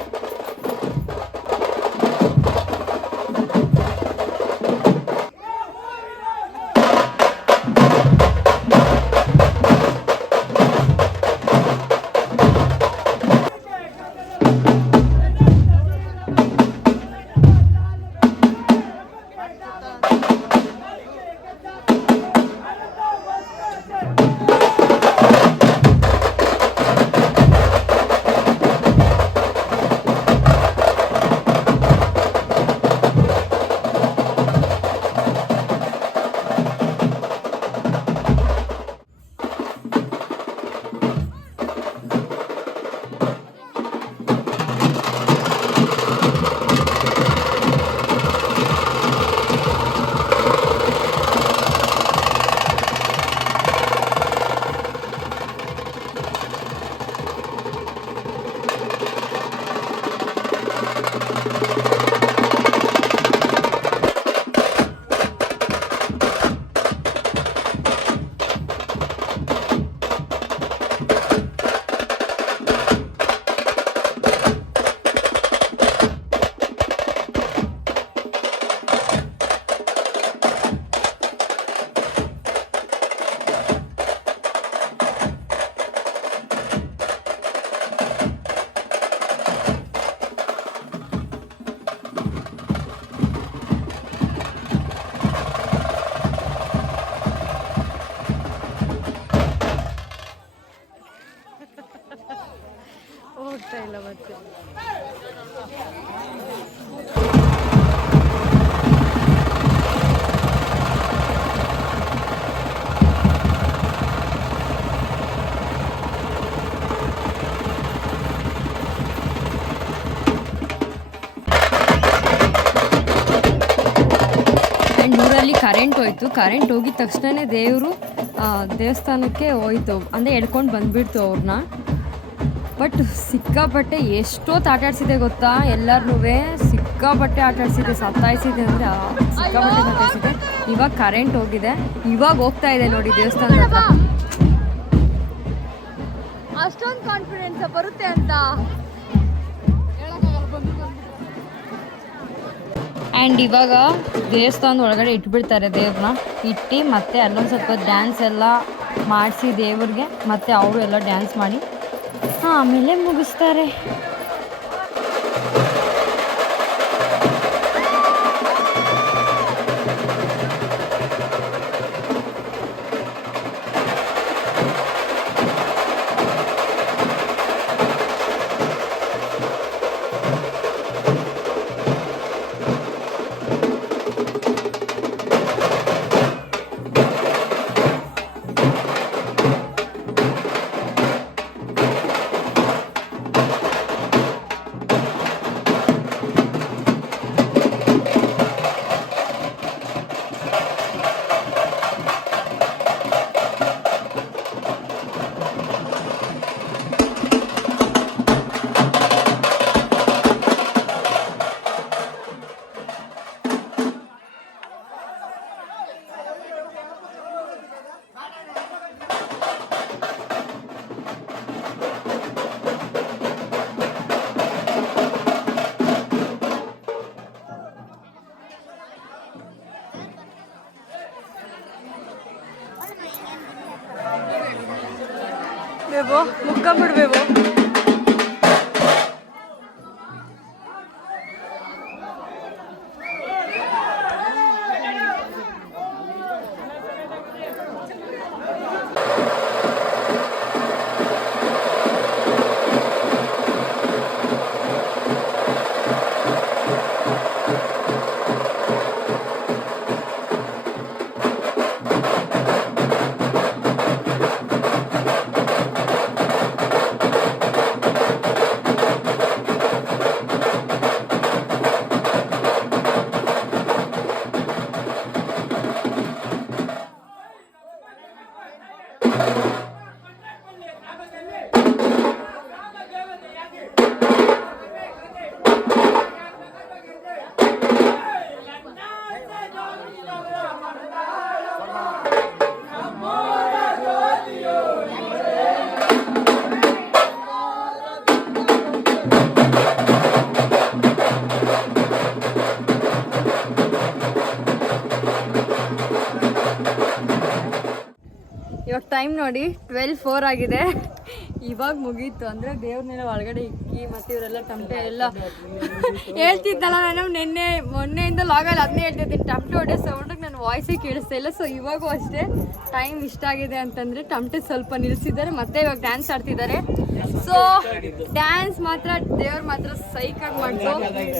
ಹೋಗ್ತಾ ಇಲ್ಲ ಮತ್ತೆ ಊರಲ್ಲಿ ಕರೆಂಟ್ ಹೋಯ್ತು ಕರೆಂಟ್ ಹೋಗಿದ ತಕ್ಷಣ ದೇವರು ದೇವಸ್ಥಾನಕ್ಕೆ ಹೋಯ್ತು ಅಂದರೆ ಎಡ್ಕೊಂಡು ಬಂದುಬಿಡ್ತು ಅವ್ರನ್ನ ಬಟ್ ಸಿಕ್ಕಾಪಟ್ಟೆ ಎಷ್ಟೊತ್ತು ಆಟಾಡ್ಸಿದೆ ಗೊತ್ತಾ ಎಲ್ಲರನ್ನೂ ಸಿಕ್ಕಾಪಟ್ಟೆ ಆಟಾಡ್ಸಿದೆ ಸತ್ತಾಯಿಸಿದೆ ಅಂದರೆ ಸಿಕ್ಕಾಪಟ್ಟೆ ಸತ್ತಾಯಿಸಿದೆ ಇವಾಗ ಕರೆಂಟ್ ಹೋಗಿದೆ ಇವಾಗ ಹೋಗ್ತಾ ಇದೆ ನೋಡಿ ದೇವಸ್ಥಾನದ ಹತ್ರ ಅಷ್ಟೊಂದು ಕಾನ್ಫಿಡೆನ್ಸ್ ಬರುತ್ತೆ ಅಂತ. ಆ್ಯಂಡ್ ಇವಾಗ ದೇವಸ್ಥಾನದ ಒಳಗಡೆ ಇಟ್ಬಿಡ್ತಾರೆ ದೇವ್ರನ್ನ. ಇಟ್ಟು ಮತ್ತೆ ಅಲ್ಲೊಂದು ಸ್ವಲ್ಪ ಡ್ಯಾನ್ಸ್ ಎಲ್ಲ ಮಾಡಿಸಿ ದೇವ್ರಿಗೆ, ಮತ್ತು ಅವರು ಎಲ್ಲ ಡ್ಯಾನ್ಸ್ ಮಾಡಿ ಆಮೇಲೆ ಮುಗಿಸ್ತಾರೆ. ಬೇಬೋ ಮುಕ್ಕೊಂಬಿಡ್ಬೇಬೋ. ಇವಾಗ ಟೈಮ್ ನೋಡಿ 12:04 ಆಗಿದೆ. ಇವಾಗ ಮುಗೀತು ಅಂದರೆ ದೇವ್ರನ್ನೆಲ್ಲ ಒಳಗಡೆ ಇಕ್ಕಿ ಮತ್ತು ಇವರೆಲ್ಲ ಟಮಟೆ ಎಲ್ಲ ಹೇಳ್ತಿದ್ದಲ್ಲ ನಾನು ಮೊನ್ನೆಯಿಂದ ಲಾಗಲ್ಲಿ ಅದನ್ನೇ ಹೇಳ್ತಿದ್ದೀನಿ. ಟಮಟೆ ಹೊಡೆ ಸೌಂಡಿಗೆ ನನ್ನ ವಾಯ್ಸೇ ಕೇಳಿಸ್ತಾ ಇಲ್ಲ. ಸೊ ಇವಾಗೂ ಅಷ್ಟೇ ಟೈಮ್ ಇಷ್ಟ ಆಗಿದೆ ಅಂತಂದರೆ ಟಮಟೆ ಸ್ವಲ್ಪ ನಿಲ್ಲಿಸಿದ್ದಾರೆ, ಮತ್ತೆ ಇವಾಗ ಡ್ಯಾನ್ಸ್ ಆಡ್ತಿದ್ದಾರೆ. ಸೊ ಡ್ಯಾನ್ಸ್ ಮಾತ್ರ ದೇವ್ರು ಮಾತ್ರ ಸೈಕಾಗಿ ಮಾಡ್ತು.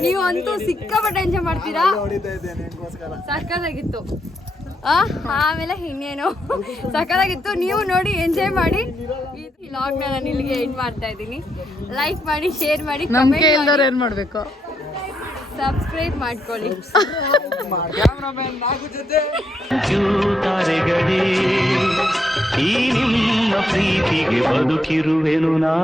ನೀವು ಅಂತೂ ಸಿಕ್ಕಾಪಟ್ಟೆ ಎಂಜಾಯ್ ಮಾಡ್ತೀರಾ, ಸಕ್ಕತ್ತಾಗಿತ್ತು. ಆಮೇಲೆ ಇನ್ನೇನು ಸಕ್ಕತ್ತಾಗಿತ್ತು. ನೀವು ನೋಡಿ ಎಂಜಾಯ್ ಮಾಡಿ. ಈ ವ್ಲಾಗ್ನ ನಾನು ಇಲ್ಲಿಗೆ ಎಂಡ್ ಮಾಡ್ತಾ ಇದ್ದೀನಿ. ಲೈಕ್ ಮಾಡಿ, ಶೇರ್ ಮಾಡಿ, ಏನ್ ಮಾಡ್ಬೇಕು, ಸಬ್ಸ್ಕ್ರೈಬ್ ಮಾಡ್ಕೊಳ್ಳಿ. ಈ ನಿಮ್ಮ ಪ್ರೀತಿಗೆ ಬದುಕಿರುವೆನು ನಾ.